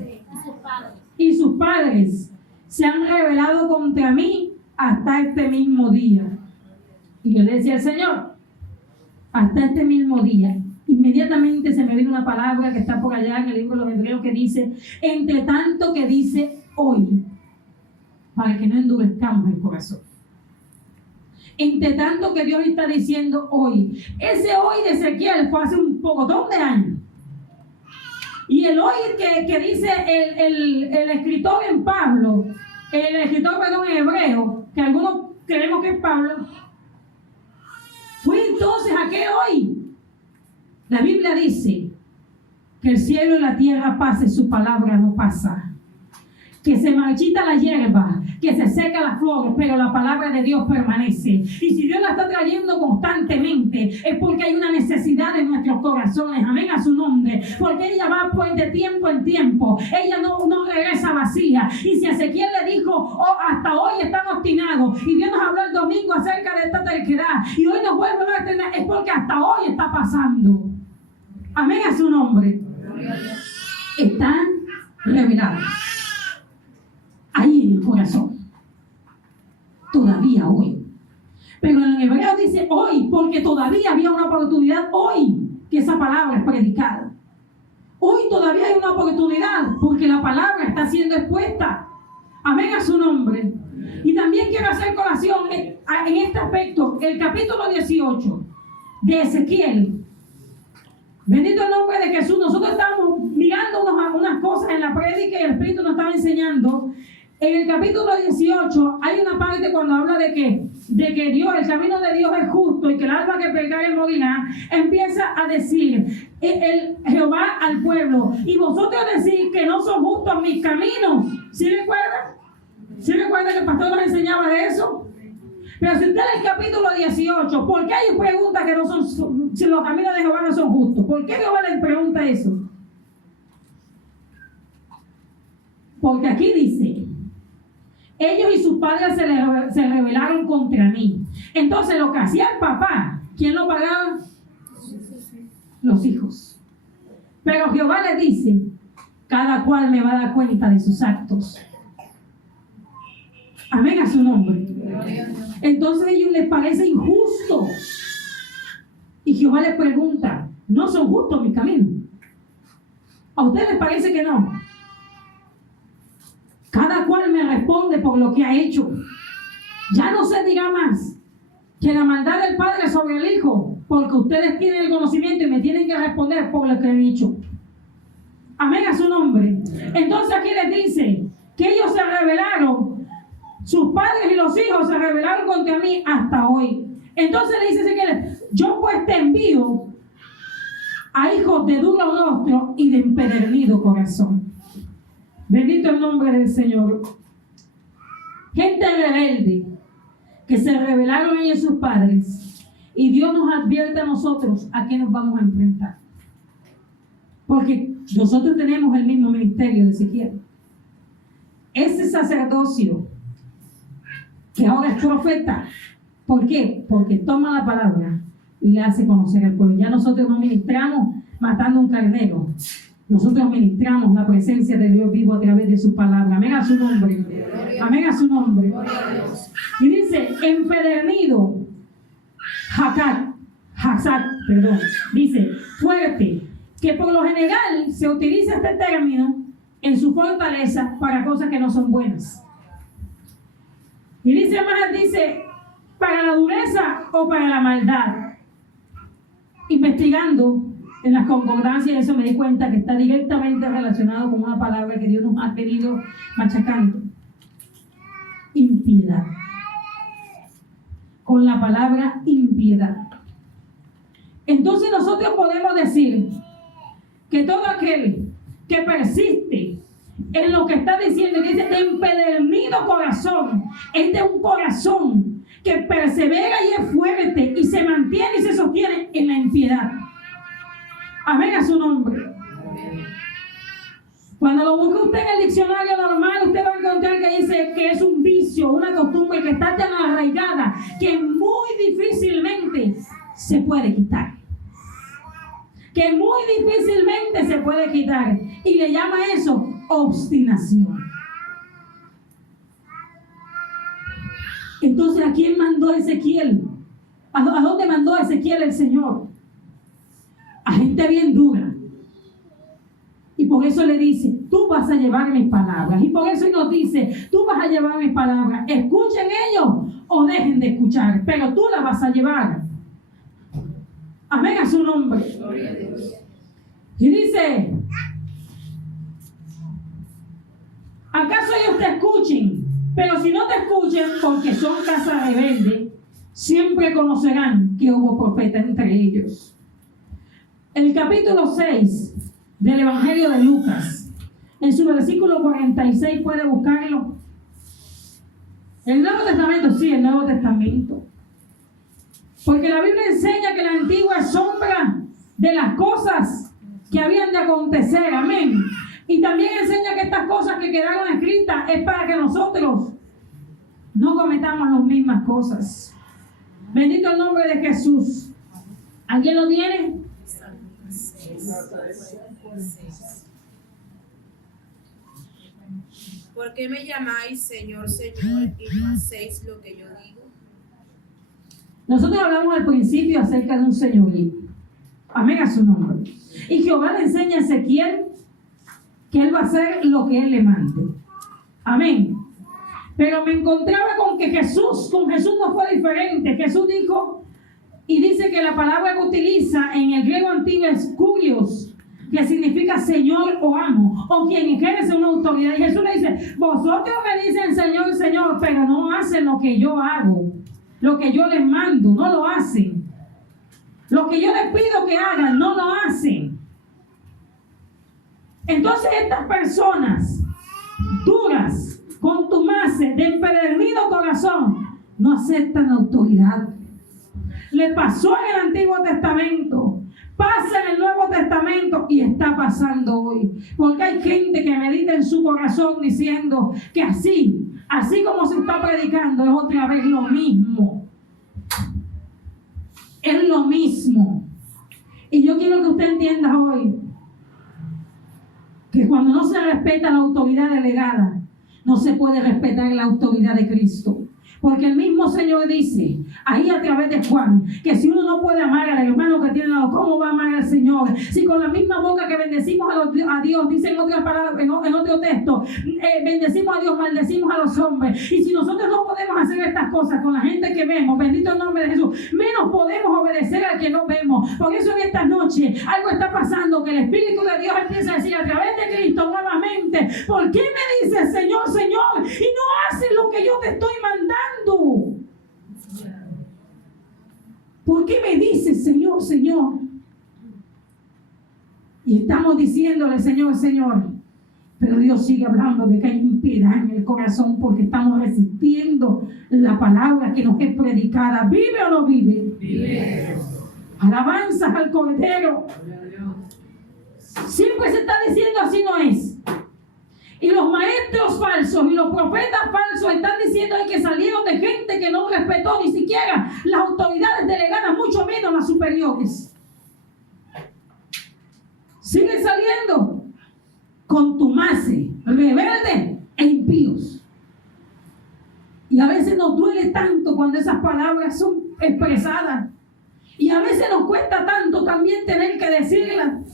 Y sus padres se han rebelado contra mí hasta este mismo día. Y yo le decía al Señor, hasta este mismo día. Inmediatamente se me vino una palabra que está por allá en el libro de los Hebreos que dice, entre tanto que dice hoy, para que no endurezcamos el corazón. Entre tanto que Dios está diciendo hoy. Ese hoy de Ezequiel fue hace un pocotón de años. Y el hoy que dice el escritor en Pablo, el escritor, perdón, en Hebreo, que algunos creemos que es Pablo, fue entonces ¿a qué hoy? La Biblia dice que el cielo y la tierra pase, su palabra no pasa. Que se marchita la hierba, que se seca las flores, pero la palabra de Dios permanece. Y si Dios la está trayendo constantemente, es porque hay una necesidad en nuestros corazones. Amén a su nombre. Porque ella va pues de tiempo en tiempo. Ella no regresa vacía. Y si Ezequiel le dijo, oh, hasta hoy están obstinados, y Dios nos habló el domingo acerca de esta terquedad, y hoy nos vuelve a tener, es porque hasta hoy está pasando. Amén a su nombre. Están revelados. Ahí en el corazón. Todavía hoy. Pero en el hebreo dice hoy, porque todavía había una oportunidad hoy que esa palabra es predicada. Hoy todavía hay una oportunidad porque la palabra está siendo expuesta. Amén a su nombre. Y también quiero hacer colación en este aspecto, el capítulo 18 de Ezequiel. Bendito el nombre de Jesús. Nosotros estamos mirando unas cosas en la prédica y el Espíritu nos estaba enseñando. En el capítulo 18 hay una parte cuando habla de que Dios, el camino de Dios es justo y que el alma que pecare morirá. Empieza a decir el Jehová al pueblo, y vosotros decís que no son justos mis caminos. ¿Sí recuerdan? ¿Sí recuerdan que el pastor nos enseñaba de eso? Pero si usted lee el capítulo 18, ¿por qué hay preguntas que no son, si los caminos de Jehová no son justos? ¿Por qué Jehová les pregunta eso? Porque aquí dice, ellos y sus padres se rebelaron contra mí. Entonces lo que hacía el papá, ¿quién lo pagaba? Los hijos. Pero Jehová le dice, cada cual me va a dar cuenta de sus actos. Amén a su nombre. Entonces a ellos les parece injusto. Y Jehová les pregunta, ¿no son justos mis caminos? ¿A ustedes les parece que no? Cada cual me responde por lo que ha hecho. Ya no se diga más que la maldad del padre sobre el hijo, porque ustedes tienen el conocimiento y me tienen que responder por lo que han hecho. Amén a su nombre. Entonces aquí les dice que ellos se rebelaron, sus padres y los hijos se rebelaron contra mí hasta hoy. Entonces le dice que yo pues te envío a hijos de duro rostro y de empedernido corazón. Bendito el nombre del Señor. Gente rebelde que se rebelaron ellos sus padres, y Dios nos advierte a nosotros a qué nos vamos a enfrentar, porque nosotros tenemos el mismo ministerio de Ezequiel. Ese sacerdocio que ahora es profeta, ¿por qué? Porque toma la palabra y le hace conocer al pueblo. Ya nosotros no ministramos matando un carnero. Nosotros ministramos la presencia de Dios vivo a través de su palabra. Amén a su nombre. Amén a su nombre. Y dice, empedernido, dice, fuerte, que por lo general se utiliza este término en su fortaleza para cosas que no son buenas. Y dice más, dice, para la dureza o para la maldad. Investigando en las concordancias, eso me di cuenta que está directamente relacionado con una palabra que Dios nos ha venido machacando. Impiedad. Con la palabra impiedad. Entonces nosotros podemos decir que todo aquel que persiste en lo que está diciendo, que dice de empedernido corazón, es de un corazón que persevera y es fuerte y se mantiene y se sostiene en la impiedad. Amén a su nombre. Cuando lo busque usted en el diccionario normal, usted va a encontrar que dice que es un vicio, una costumbre que está tan arraigada que muy difícilmente se puede quitar. Que muy difícilmente se puede quitar. Y le llama eso obstinación. Entonces, ¿a quién mandó Ezequiel? ¿A dónde mandó Ezequiel el Señor? A gente bien dura. Y por eso le dice, tú vas a llevar mis palabras. Y por eso nos dice, tú vas a llevar mis palabras. Escuchen ellos o dejen de escuchar, pero tú las vas a llevar. Amén a su nombre. Y dice, ¿acaso ellos te escuchen? Pero si no te escuchen, porque son casa rebelde, siempre conocerán que hubo profeta entre ellos. El capítulo 6 del Evangelio de Lucas, en su versículo 46, puede buscarlo. El Nuevo Testamento, sí, el Nuevo Testamento. Porque la Biblia enseña que la antigua es sombra de las cosas que habían de acontecer, amén. Y también enseña que estas cosas que quedaron escritas es para que nosotros no cometamos las mismas cosas. Bendito el nombre de Jesús. ¿Alguien lo tiene? ¿Por qué me llamáis Señor, Señor, y no hacéis lo que yo digo? Nosotros hablamos al principio acerca de un señorío. Amén a su nombre. Y Jehová le enseña a Ezequiel que él va a hacer lo que él le mande. Amén. Pero me encontraba con que con Jesús no fue diferente. Jesús dijo, y dice que la palabra que utiliza en el griego antiguo es kurios, que significa señor o amo, o quien ejerce una autoridad. Y Jesús le dice, vosotros me dicen Señor, Señor, pero no hacen lo que yo hago, lo que yo les mando, no lo hacen. Lo que yo les pido que hagan, no lo hacen. Entonces estas personas duras, contumaces, de empedernido corazón, no aceptan autoridad. Le pasó en el Antiguo Testamento, pasa en el Nuevo Testamento y está pasando hoy. Porque hay gente que medita en su corazón diciendo que así como se está predicando, es otra vez lo mismo. Es lo mismo. Y yo quiero que usted entienda hoy que cuando no se respeta la autoridad delegada, no se puede respetar la autoridad de Cristo. Porque el mismo Señor dice, ahí a través de Juan, que si uno no puede amar al hermano que tiene al lado, ¿cómo va a amar al Señor? Si con la misma boca que bendecimos a Dios, dice en otra palabra, en otro texto, bendecimos a Dios, maldecimos a los hombres. Y si nosotros no podemos hacer estas cosas con la gente que vemos, bendito el nombre de Jesús, menos podemos obedecer al que no vemos. Por eso en esta noche algo está pasando, que el Espíritu de Dios empieza a decir a través de Cristo nuevamente, ¿por qué me dices Señor, Señor, y no haces lo que yo te estoy mandando? ¿Por qué me dices Señor, Señor? Y estamos diciéndole Señor, Señor, pero Dios sigue hablando de que hay impiedad en el corazón porque estamos resistiendo la palabra que nos es predicada. ¿Vive o no vive? Vive. Alabanzas al Cordero. Siempre se está diciendo así no es. Y los maestros falsos y los profetas falsos están diciendo que salieron de gente gente que no respetó ni siquiera las autoridades delegadas, mucho menos las superiores. Siguen saliendo contumaces, rebeldes e impíos. Y a veces nos duele tanto cuando esas palabras son expresadas. Y a veces nos cuesta tanto también tener que decirlas.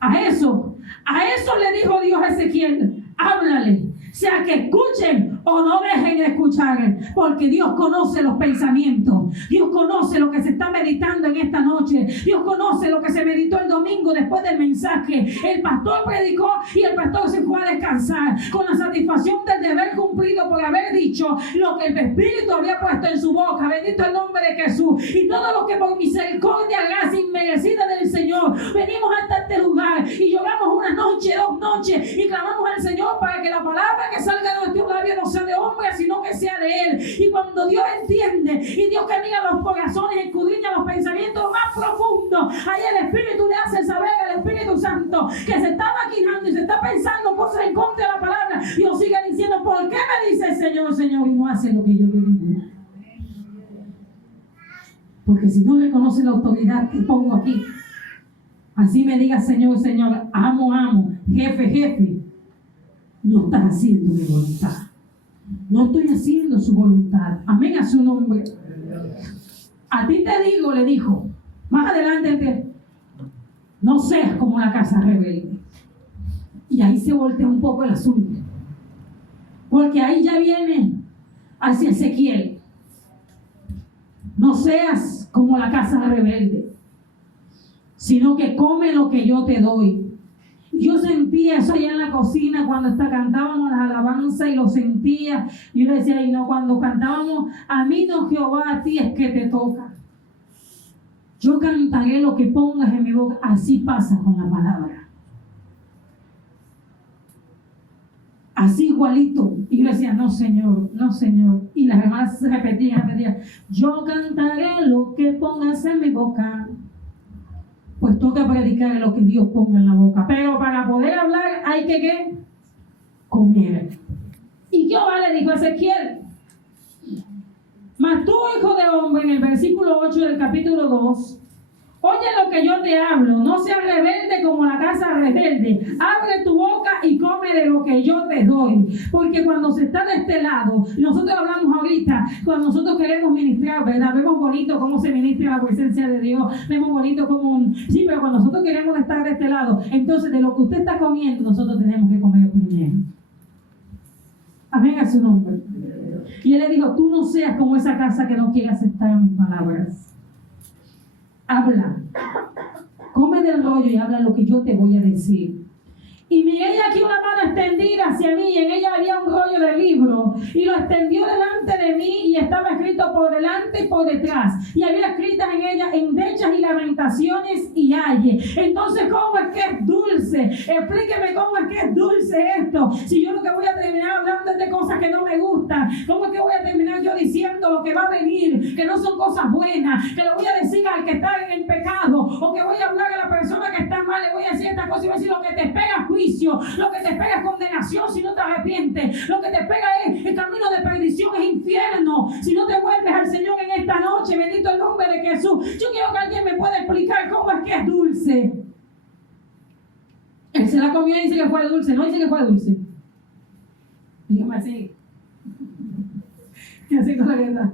A eso le dijo Dios a Ezequiel: háblale, sea que escuchen o no dejen de escuchar, porque Dios conoce los pensamientos, Dios conoce lo que se está meditando en esta noche, Dios conoce lo que se meditó el domingo después del mensaje. El pastor predicó y el pastor se fue a descansar con la satisfacción del deber cumplido por haber dicho lo que el Espíritu había puesto en su boca. Bendito el nombre de Jesús. Y todo lo que por misericordia, gracia inmerecida del Señor venimos hasta este lugar y lloramos una noche, 2 noches y clamamos al Señor para que la palabra que salga de nuestros labios no sea de hombre, sino que sea de Él. Y cuando Dios entiende y Dios que mira los corazones, escudriña los pensamientos más profundos, ahí el Espíritu le hace saber al Espíritu Santo que se está maquinando y se está pensando cosas en contra de la palabra. Dios sigue diciendo: ¿por qué me dice Señor, Señor, y no hace lo que yo te digo? Porque si no reconoce la autoridad que pongo aquí, así me diga Señor, Señor, amo, amo, jefe, jefe, no estás haciendo mi voluntad. No estoy haciendo su voluntad. Amén a su nombre. A ti te digo, le dijo, más adelante, no seas como la casa rebelde. Y ahí se voltea un poco el asunto. Porque ahí ya viene hacia Ezequiel. No seas como la casa rebelde, sino que come lo que yo te doy. Yo sentía eso allá en la cocina cuando cantábamos las alabanzas y lo sentía. Yo le decía: y no, cuando cantábamos, a mí no Jehová, a ti es que te toca. Yo cantaré lo que pongas en mi boca. Así pasa con la palabra. Así igualito. Y yo decía: no Señor, no Señor. Y las hermanas repetían: yo cantaré lo que pongas en mi boca. Pues toca predicar lo que Dios ponga en la boca. Pero para poder hablar hay que ¿qué? Comer. Y Jehová le dijo a Ezequiel: mas tú, hijo de hombre, en el versículo 8 del capítulo 2, oye lo que yo te hablo, no seas rebelde como la casa rebelde. Abre tu boca y come de lo que yo te doy. Porque cuando se está de este lado, nosotros hablamos ahorita, cuando nosotros queremos ministrar, ¿verdad? Vemos bonito cómo se ministra la presencia de Dios, vemos bonito cómo... Sí, pero cuando nosotros queremos estar de este lado, entonces de lo que usted está comiendo, nosotros tenemos que comer primero. Amén a su nombre. Y él le dijo: tú no seas como esa casa que no quiere aceptar mis palabras. Habla, come del rollo y habla lo que yo te voy a decir. Y miré aquí una mano extendida hacia mí, y en ella había un rollo de libro, y lo extendió delante de mí, y estaba escrito por delante y por detrás, y había escritas en ella endechas y lamentaciones y aye. Entonces, ¿cómo es que es dulce? Explíqueme cómo es que es dulce esto, si yo lo que voy a terminar hablando es de cosas que no me gustan. ¿Cómo es que voy a terminar yo diciendo lo que va a venir, que no son cosas buenas, que le voy a decir al que está en el pecado, o que voy a hablar a la persona que está mal, le voy a decir esta cosa y voy a decir: lo que te espera juicio, lo que te espera es condenación si no te arrepientes, lo que te espera es el camino de perdición, es infierno si no te vuelves al Señor en esta noche. Bendito el nombre de Jesús. Yo quiero que alguien me pueda explicar cómo es que es dulce. Él se la comió y dice que fue dulce, no dice que fue dulce. Y yo me así con la verdad,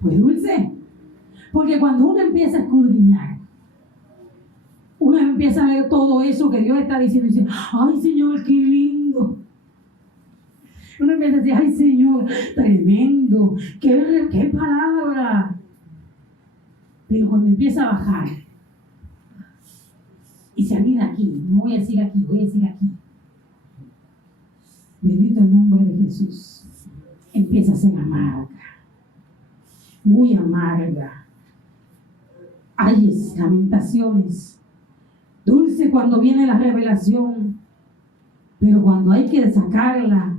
fue dulce, porque cuando uno empieza a escudriñar, uno empieza a ver todo eso que Dios está diciendo y dice: ay Señor, qué lindo. Uno empieza a decir: ay Señor, tremendo, qué palabra. Pero cuando empieza a bajar y se anida aquí, no voy a decir aquí, voy a decir aquí, bendito el nombre de Jesús, empieza a ser amarga, muy amarga. Hay lamentaciones. Dulce cuando viene la revelación, pero cuando hay que sacarla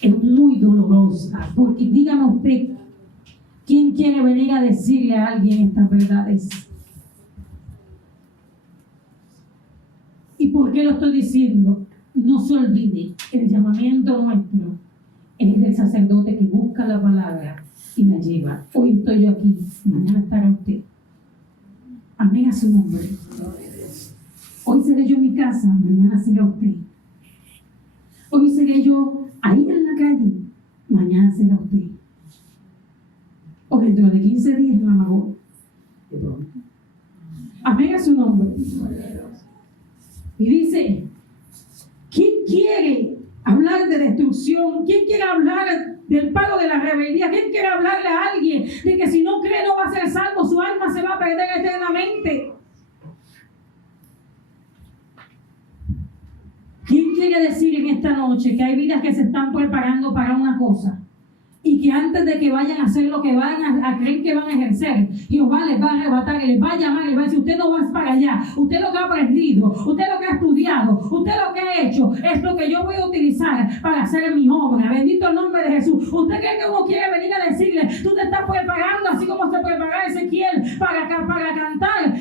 es muy dolorosa. Porque dígame usted, ¿quién quiere venir a decirle a alguien estas verdades? ¿Y por qué lo estoy diciendo? No se olvide, el llamamiento nuestro es del sacerdote que busca la palabra y la lleva. Hoy estoy yo aquí, mañana estará usted. Amén a su nombre. Hoy seré yo en mi casa, mañana será usted. Hoy seré yo ahí en la calle, mañana será usted. O dentro de 15 días en la Magón. Amén a su nombre. Y dice, ¿quién quiere hablar de destrucción? ¿Quién quiere hablar del pago de la rebeldía? ¿Quién quiere hablarle a alguien de que si no cree no va a ser salvo, su alma se va a perder eternamente? ¿Quién quiere decir en esta noche que hay vidas que se están preparando para una cosa y que antes de que vayan a hacer lo que van a creer que van a ejercer, Jehová les va a arrebatar y les va a llamar y les va a decir, usted no va para allá, usted lo que ha aprendido, usted lo que ha estudiado, usted lo que ha hecho es lo que yo voy a utilizar para hacer mi obra? Bendito el nombre de Jesús. ¿Usted cree que uno quiere venir a decirle, tú te estás preparando así como se preparaba Ezequiel para cantar?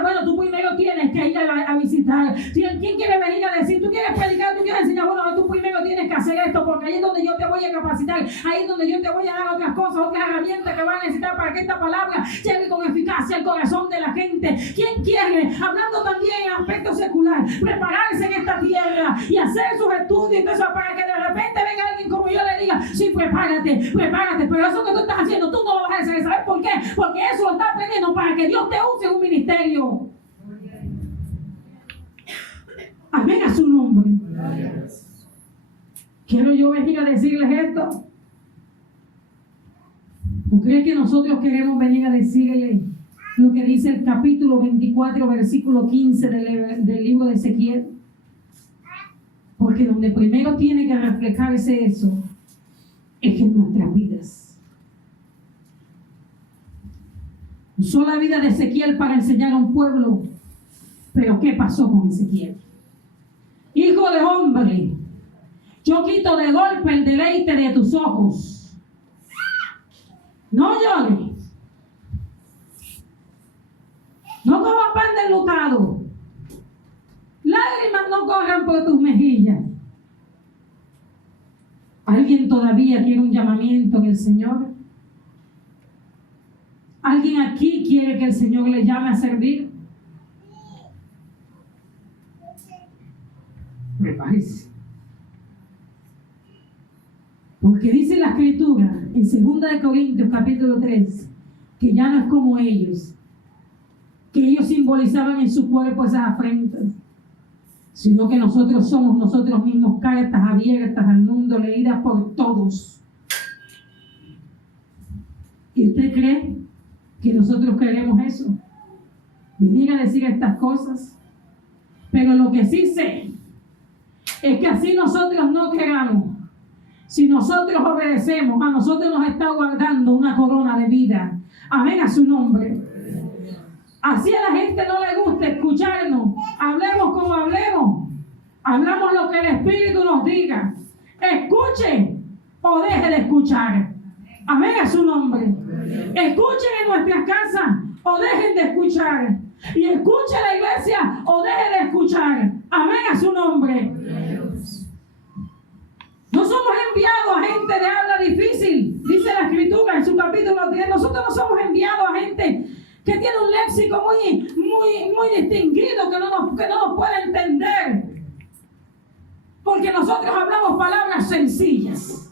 Bueno, tú primero tienes que ir a visitar. ¿Quién quiere venir a decir, tú quieres predicar, tú quieres enseñar? Bueno, tú primero tienes que hacer esto, porque ahí es donde yo te voy a capacitar, ahí es donde yo te voy a dar otras cosas, otras herramientas que van a necesitar para que esta palabra llegue con eficacia al corazón de la gente. ¿Quién quiere, hablando también en aspecto secular, prepararse en esta tierra y hacer sus estudios y todo eso, para que de repente venga alguien como yo le diga, sí, prepárate, pero eso que tú estás haciendo, tú no lo vas a hacer? ¿Sabes por qué? Porque eso lo estás aprendiendo para que Dios te use en un ministerio. Amén a su nombre. Quiero yo venir a decirles esto. ¿O cree que nosotros queremos venir a decirle lo que dice el capítulo 24, versículo 15 del libro de Ezequiel? Porque donde primero tiene que reflejarse eso es en nuestras vidas. Usó la vida de Ezequiel para enseñar a un pueblo, pero ¿qué pasó con Ezequiel? Hijo de hombre, yo quito de golpe el deleite de tus ojos. No llores. No comas pan de enlutado. Lágrimas no corran por tus mejillas. ¿Alguien todavía quiere un llamamiento en el Señor? ¿Alguien aquí quiere que el Señor le llame a servir? Prepárese. Porque dice la Escritura en 2 de Corintios capítulo 3 que ya no es como ellos, que ellos simbolizaban en su cuerpo esas afrentas, sino que nosotros somos nosotros mismos cartas abiertas al mundo, leídas por todos. ¿Y usted cree que nosotros queremos eso? Venir a decir estas cosas. Pero lo que sí sé es que así nosotros no queramos. Si nosotros obedecemos, a nosotros nos está guardando una corona de vida. Amén a su nombre. Así a la gente no le gusta escucharnos. Hablemos como hablemos. Hablamos lo que el Espíritu nos diga. Escuche o deje de escuchar. Amén a su nombre. Escuchen en nuestras casas o dejen de escuchar. Y escuche la iglesia o deje de escuchar. Amén a su nombre. No somos enviados a gente de habla difícil, dice la Escritura en su capítulo 10. Nosotros no somos enviados a gente que tiene un léxico muy distinguido, que no nos puede entender. Porque nosotros hablamos palabras sencillas.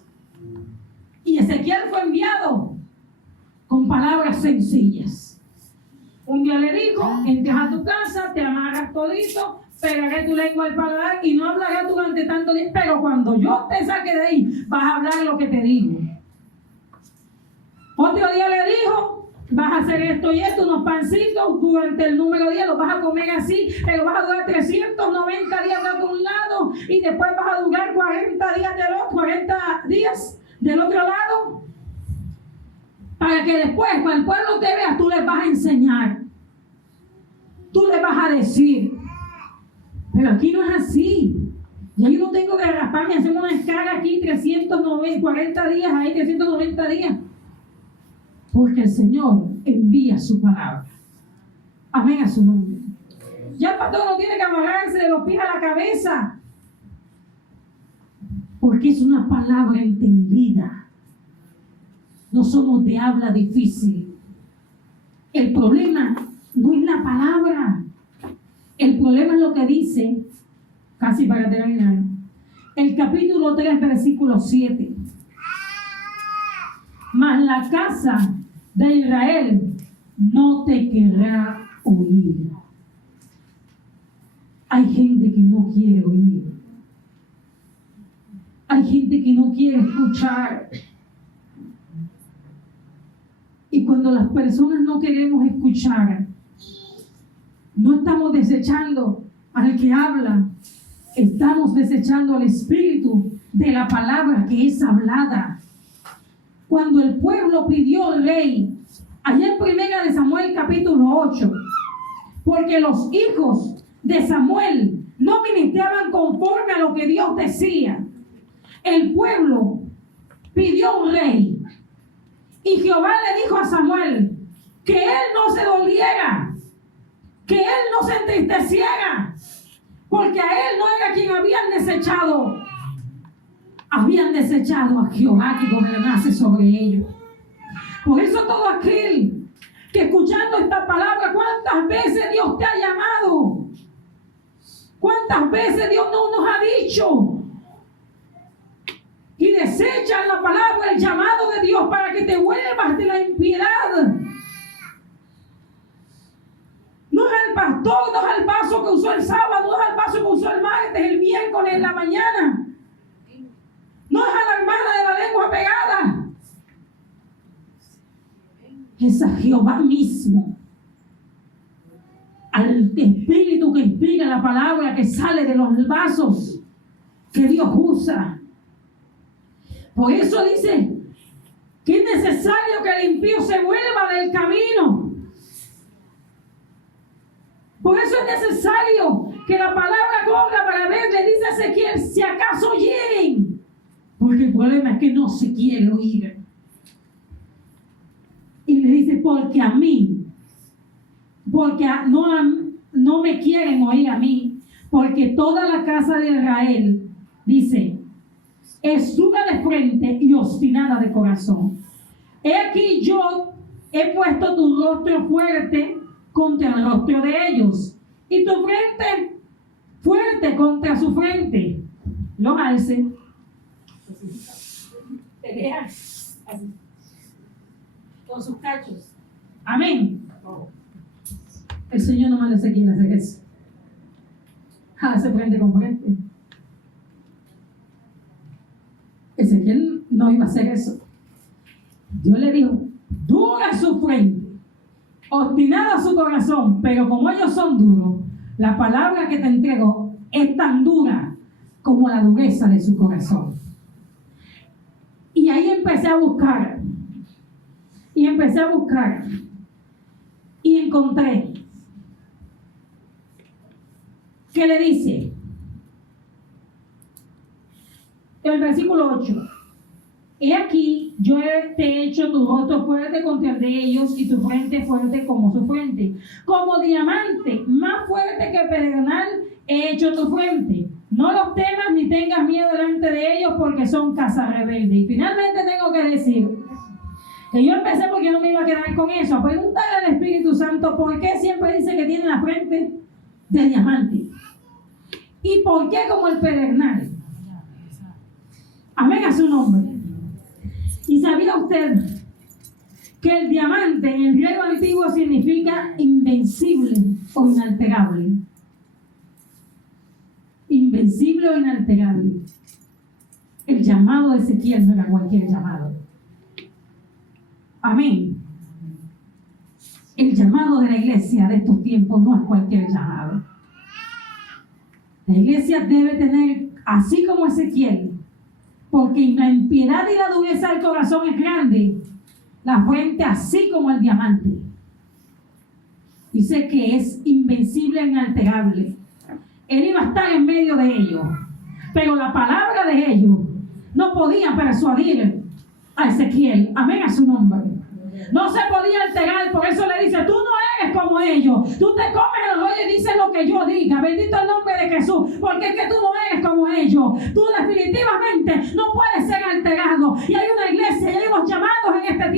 Y Ezequiel fue enviado con palabras sencillas. Un día le dijo, entras a tu casa, te amarras todito, pegaré tu lengua al paladar y no hablarás durante tanto tiempo, pero cuando yo te saque de ahí, vas a hablar lo que te digo. Otro día le dijo, vas a hacer esto y esto, unos pancitos, durante el número 10 los vas a comer así, pero vas a durar 390 días de un lado y después vas a durar 40 días del otro lado, para que después, cuando el pueblo te vea, tú les vas a enseñar, tú les vas a decir. Pero aquí no es así. Ya yo no tengo que rasparme, hacemos una escala aquí 340 días, ahí 390 días. Porque el Señor envía su palabra. Amén a su nombre. Ya el pastor no tiene que amarrarse de los pies a la cabeza. Porque es una palabra entendida. no somos de habla difícil. El problema no es la palabra. El problema es lo que dice, casi para terminar, el capítulo 3, versículo 7. Mas la casa de Israel no te querrá oír. Hay gente que no quiere oír. Hay gente que no quiere escuchar. Y cuando las personas no queremos escuchar, no estamos desechando al que habla, estamos desechando al espíritu de la palabra que es hablada. Cuando el pueblo pidió rey, allá en 1 de Samuel capítulo 8, porque los hijos de Samuel no ministraban conforme a lo que Dios decía, el pueblo pidió un rey. Y Jehová le dijo a Samuel que él no se doliera, que él no se entristeciera, porque a él no era quien habían desechado. Habían desechado a Jehová que gobernase sobre ellos. Por eso todo aquel que escuchando esta palabra, ¿cuántas veces Dios te ha llamado? ¿Cuántas veces Dios no nos ha dicho? Y desechan la palabra, el llamado de Dios para que te vuelvas de la impiedad. No es el pastor, no es el vaso que usó el sábado, no es el vaso que usó el martes, el miércoles, en la mañana. No es a la hermana de la lengua pegada. Es a Jehová mismo. Al espíritu que inspira la palabra que sale de los vasos que Dios usa. Por eso dice que es necesario que el impío se vuelva del camino. Por eso es necesario que la palabra corra para ver, le dice a Ezequiel, si acaso oyeren. Porque el problema es que no se quiere oír. Y le dice, porque a mí, no me quieren oír a mí, porque toda la casa de Israel, dice, es dura de frente y obstinada de corazón. He aquí yo he puesto tu rostro fuerte contra el rostro de ellos, y tu frente fuerte contra su frente. Los alce. Con sus cachos. Amén. El Señor no manda a quien hacer eso. Hace frente con frente. Ezequiel no iba a hacer eso. Dios le dijo, dura su frente, obstinada su corazón, pero como ellos son duros, la palabra que te entrego es tan dura como la dureza de su corazón. Y ahí empecé a buscar, y encontré que le dice, en el versículo 8, he aquí, yo te he hecho tu rostro fuerte contra el de ellos y tu frente fuerte como su frente. Como diamante, más fuerte que pedernal, he hecho tu frente. No los temas ni tengas miedo delante de ellos porque son casa rebelde. Y finalmente tengo que decir que yo empecé porque no me iba a quedar con eso. A preguntarle al Espíritu Santo por qué siempre dice que tiene la frente de diamante. ¿Y por qué como el pedernal? Amén a su nombre. ¿Y sabía usted que el diamante en el griego antiguo significa invencible o inalterable? Invencible o inalterable. El llamado de Ezequiel no era cualquier llamado. Amén. El llamado de la iglesia de estos tiempos no es cualquier llamado. La iglesia debe tener, así como Ezequiel, porque la impiedad y la dureza del corazón es grande, la frente así como el diamante. Dice que es invencible e inalterable. Él iba a estar en medio de ellos, pero la palabra de ellos no podía persuadir a Ezequiel. Amén a su nombre. No se podía alterar, por eso le dice, tú no eres como ellos. Tú te comes el rollo y dices lo que yo diga. Bendito el nombre de Jesús, porque es que tú no eres como ellos. Tú definitivamente no puedes ser alterado. Y hay una iglesia y hay unos llamados en este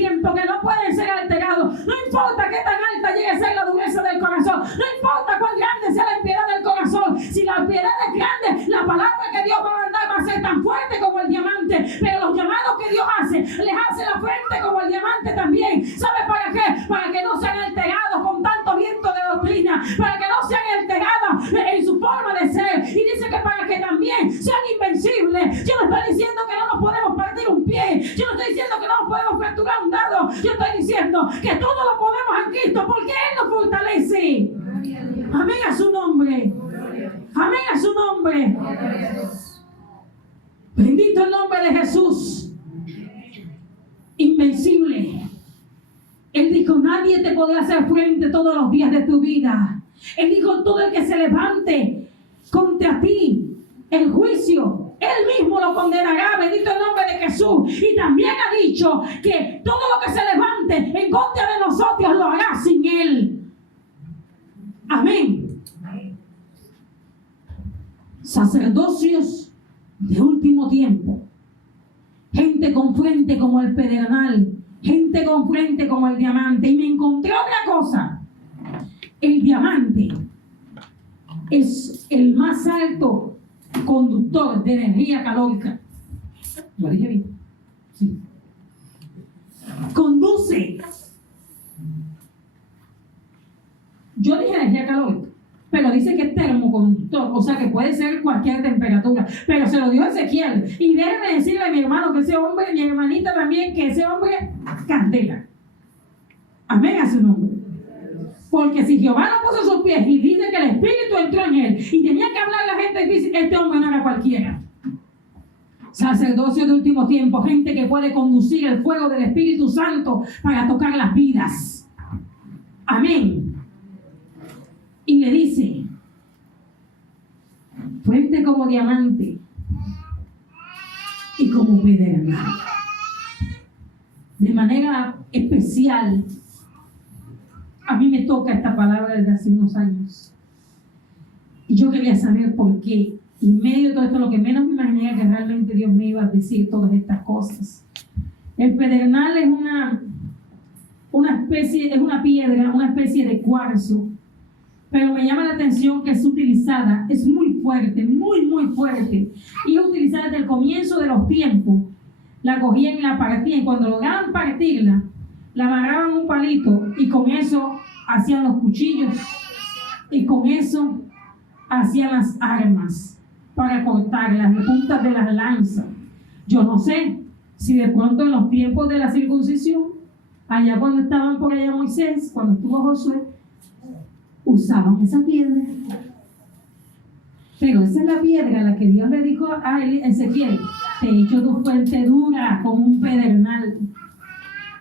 llamados que Dios hace, les hace la frente como el diamante también. ¿Sabe para qué? Para que no sean alterados con tanto viento de doctrina, para que no sean alterados en su forma de ser. Y dice que para que también sean invencibles. Yo no estoy diciendo que no nos podemos partir un pie, yo no estoy diciendo que no nos podemos fracturar un dedo, yo estoy diciendo que todo lo podemos en Cristo porque Él nos fortalece. Amén a su nombre. Amén a su nombre. Bendito el nombre de Jesús. Invencible. Él dijo, nadie te podrá hacer frente todos los días de tu vida. Él dijo, todo el que se levante contra ti en juicio, Él mismo lo condenará. Bendito el nombre de Jesús. Y también ha dicho que todo lo que se levante en contra de nosotros lo hará sin Él. Amén. Sacerdocios de último tiempo. Gente con frente como el pedernal. Gente con frente como el diamante. Y me encontré otra cosa. El diamante es el más alto conductor de energía calórica. ¿Lo dije bien? Sí. Conduce. Yo dije energía calórica, pero dice que es termoconductor, o sea que puede ser cualquier temperatura. Pero se lo dio Ezequiel. Y déjeme decirle a mi hermano que ese hombre, mi hermanita también, que ese hombre candela. Amén a su nombre. Porque si Jehová no puso sus pies y dice que el Espíritu entró en él y tenía que hablar a la gente difícil, este hombre no era cualquiera. Sacerdocio de último tiempo, gente que puede conducir el fuego del Espíritu Santo para tocar las vidas. Amén. Y le dice, frente como diamante y como pedernal. De manera especial, a mí me toca esta palabra desde hace unos años. Y yo quería saber por qué. Y en medio de todo esto, lo que menos me imaginé que realmente Dios me iba a decir todas estas cosas. El pedernal es una especie, es una piedra, una especie de cuarzo. Pero me llama la atención que es utilizada, es muy fuerte, muy fuerte. Y es utilizada desde el comienzo de los tiempos. La cogían y la partían. Cuando lograban partirla, la amarraban un palito y con eso hacían los cuchillos y con eso hacían las armas para cortar las puntas de las lanzas. Yo no sé si de pronto en los tiempos de la circuncisión, allá cuando estaban por allá Moisés, cuando estuvo Josué, usaban esa piedra. Pero esa es la piedra a la que Dios le dijo a Ezequiel, te he hecho tu fuente dura como un pedernal.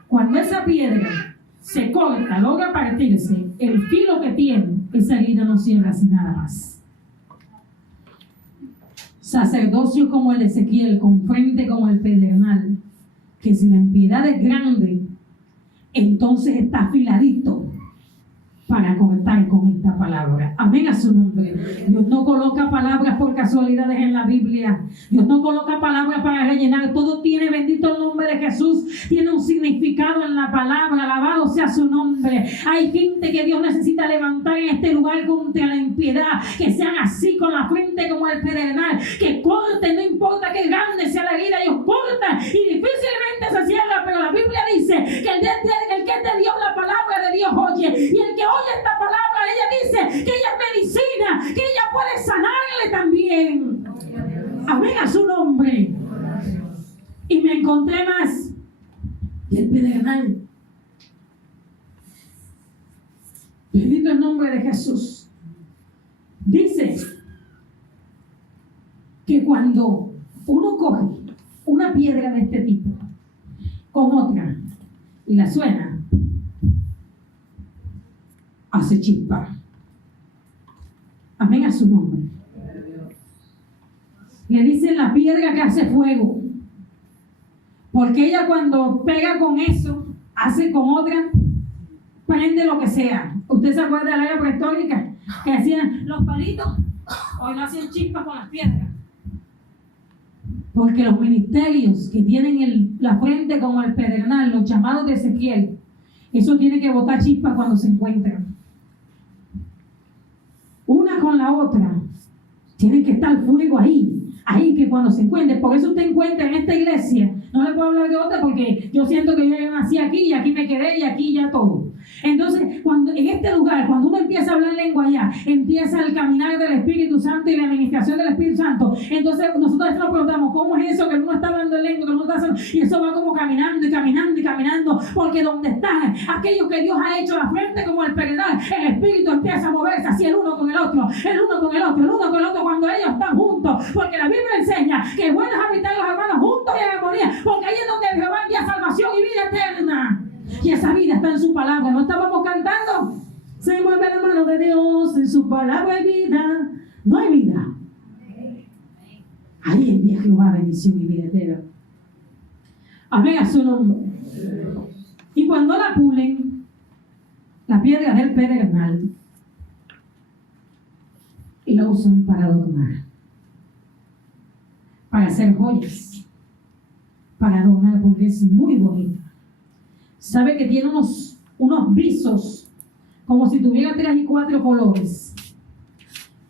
Cuando esa piedra se corta, logra partirse, el filo que tiene, esa herida no cierra sin nada más. Sacerdocio como el de Ezequiel, con frente como el pedernal, que si la impiedad es grande, entonces está afiladito para cortar con esta palabra. Amén a su nombre. Dios no coloca palabras por casualidades en la Biblia. Dios no coloca palabras para rellenar. Todo tiene, bendito el nombre de Jesús, tiene un significado en la palabra. Alabado sea su nombre. Hay gente que Dios necesita levantar en este lugar contra la impiedad, que sean así con la frente como el pedernal, que corten, no importa qué grande sea la herida, ellos cortan y difícilmente se cierra. Pero la Biblia dice que el que es de Dios, la palabra de Dios oye, y el que oye esta palabra, ella dice que ella es medicina, que ella puede sanarle también. Amén a su nombre. Y me encontré más del pedernal. Bendito el nombre de Jesús. Dice que cuando uno coge una piedra de este tipo con otra y la suena, hace chispa. Amén a su nombre. Le dicen la piedra que hace fuego, porque ella cuando pega con eso, hace con otra, prende lo que sea. ¿Usted se acuerda de la era prehistórica? Que hacían los palitos, hoy no hacían chispas con las piedras. Porque los ministerios que tienen la frente como el pedernal, los llamados de Ezequiel, eso tiene que botar chispas cuando se encuentran. Una con la otra, tiene que estar fuego ahí, Ahí que cuando se encuentre, por eso usted encuentra en esta iglesia, no le puedo hablar de otra porque yo siento que yo ya nací aquí y aquí me quedé y aquí ya todo. Entonces, cuando en este lugar, cuando uno empieza a hablar lengua ya, empieza el caminar del Espíritu Santo y la administración del Espíritu Santo. Entonces, nosotros nos preguntamos, ¿cómo es eso que uno está hablando en lengua, que uno está haciendo? Y eso va como caminando y caminando y caminando, porque donde están aquellos que Dios ha hecho la frente como el pedregal, el Espíritu empieza a moverse así el uno con el otro, el uno con el otro, el uno con el otro, cuando ellos están juntos, porque la Biblia enseña que bueno es habitar los hermanos juntos y en armonía, porque ahí es donde Jehová envía salvación y vida eterna. Y esa vida está en su palabra. ¿No estábamos cantando? Se mueve la mano de Dios, en su palabra hay vida. No hay vida. Ahí envía Jehová bendición y vida eterna. Amén a su nombre. Y cuando la pulen, la piedra del pedernal, y la usan para adornar, para hacer joyas, para adornar, porque es muy bonita. Sabe que tiene unos visos, como si tuviera 3 y 4 colores.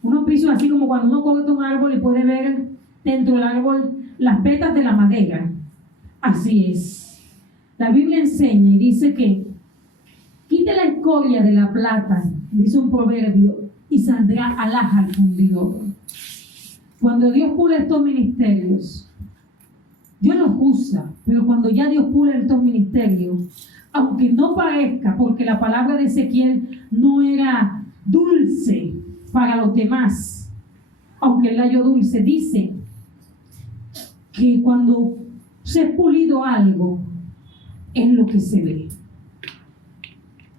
Unos visos así como cuando uno corta un árbol y puede ver dentro del árbol las vetas de la madera. Así es. La Biblia enseña y dice que quite la escoria de la plata, dice un proverbio, y saldrá alhaja al fundidor. Cuando Dios pule estos ministerios, Dios los usa, pero cuando ya Dios pule estos ministerios, aunque no parezca, porque la palabra de Ezequiel no era dulce para los demás, aunque el halló dulce, dice que cuando se ha pulido algo, es lo que se ve.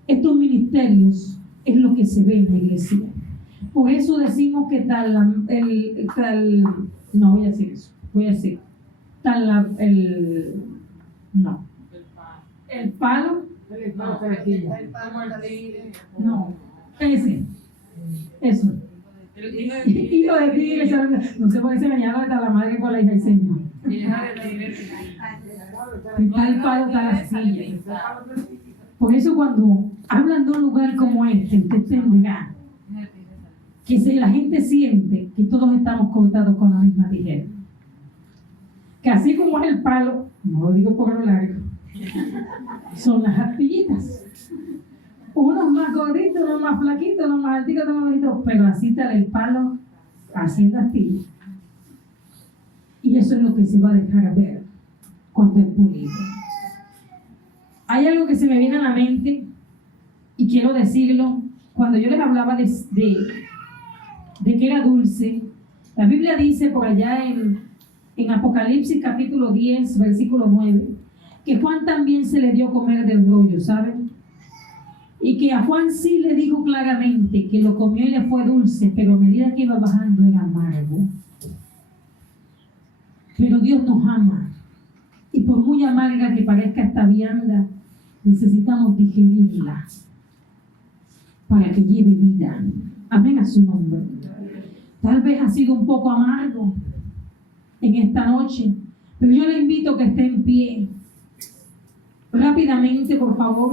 Estos ministerios es lo que se ve en la iglesia. Por eso decimos que no voy a decir eso, voy a decir el palo, no, eso. Hijo de tigre, no sé por qué se me llama hasta la madre con la hija del Señor. Está el palo, está la silla. Por eso cuando hablan de un lugar como este, usted tendrá que si la gente siente que todos estamos cortados con la misma tijera. Que así como es el palo, no lo digo por lo largo, son las astillitas. Unos más gorditos, unos más flaquitos, unos más altitos, unos más bajitos, pero así está el palo haciendo astilla. Y eso es lo que se va a dejar ver cuando es pulido. Hay algo que se me viene a la mente y quiero decirlo. Cuando yo les hablaba de que era dulce, la Biblia dice por allá en Apocalipsis capítulo 10, versículo 9, que Juan también se le dio a comer del rollo, ¿saben? Y que a Juan sí le dijo claramente que lo comió y le fue dulce, pero a medida que iba bajando era amargo. Pero Dios nos ama. Y por muy amarga que parezca esta vianda, necesitamos digerirla para que lleve vida. Amén a su nombre. Tal vez ha sido un poco amargo en esta noche, pero yo le invito a que esté en pie. Rápidamente, por favor.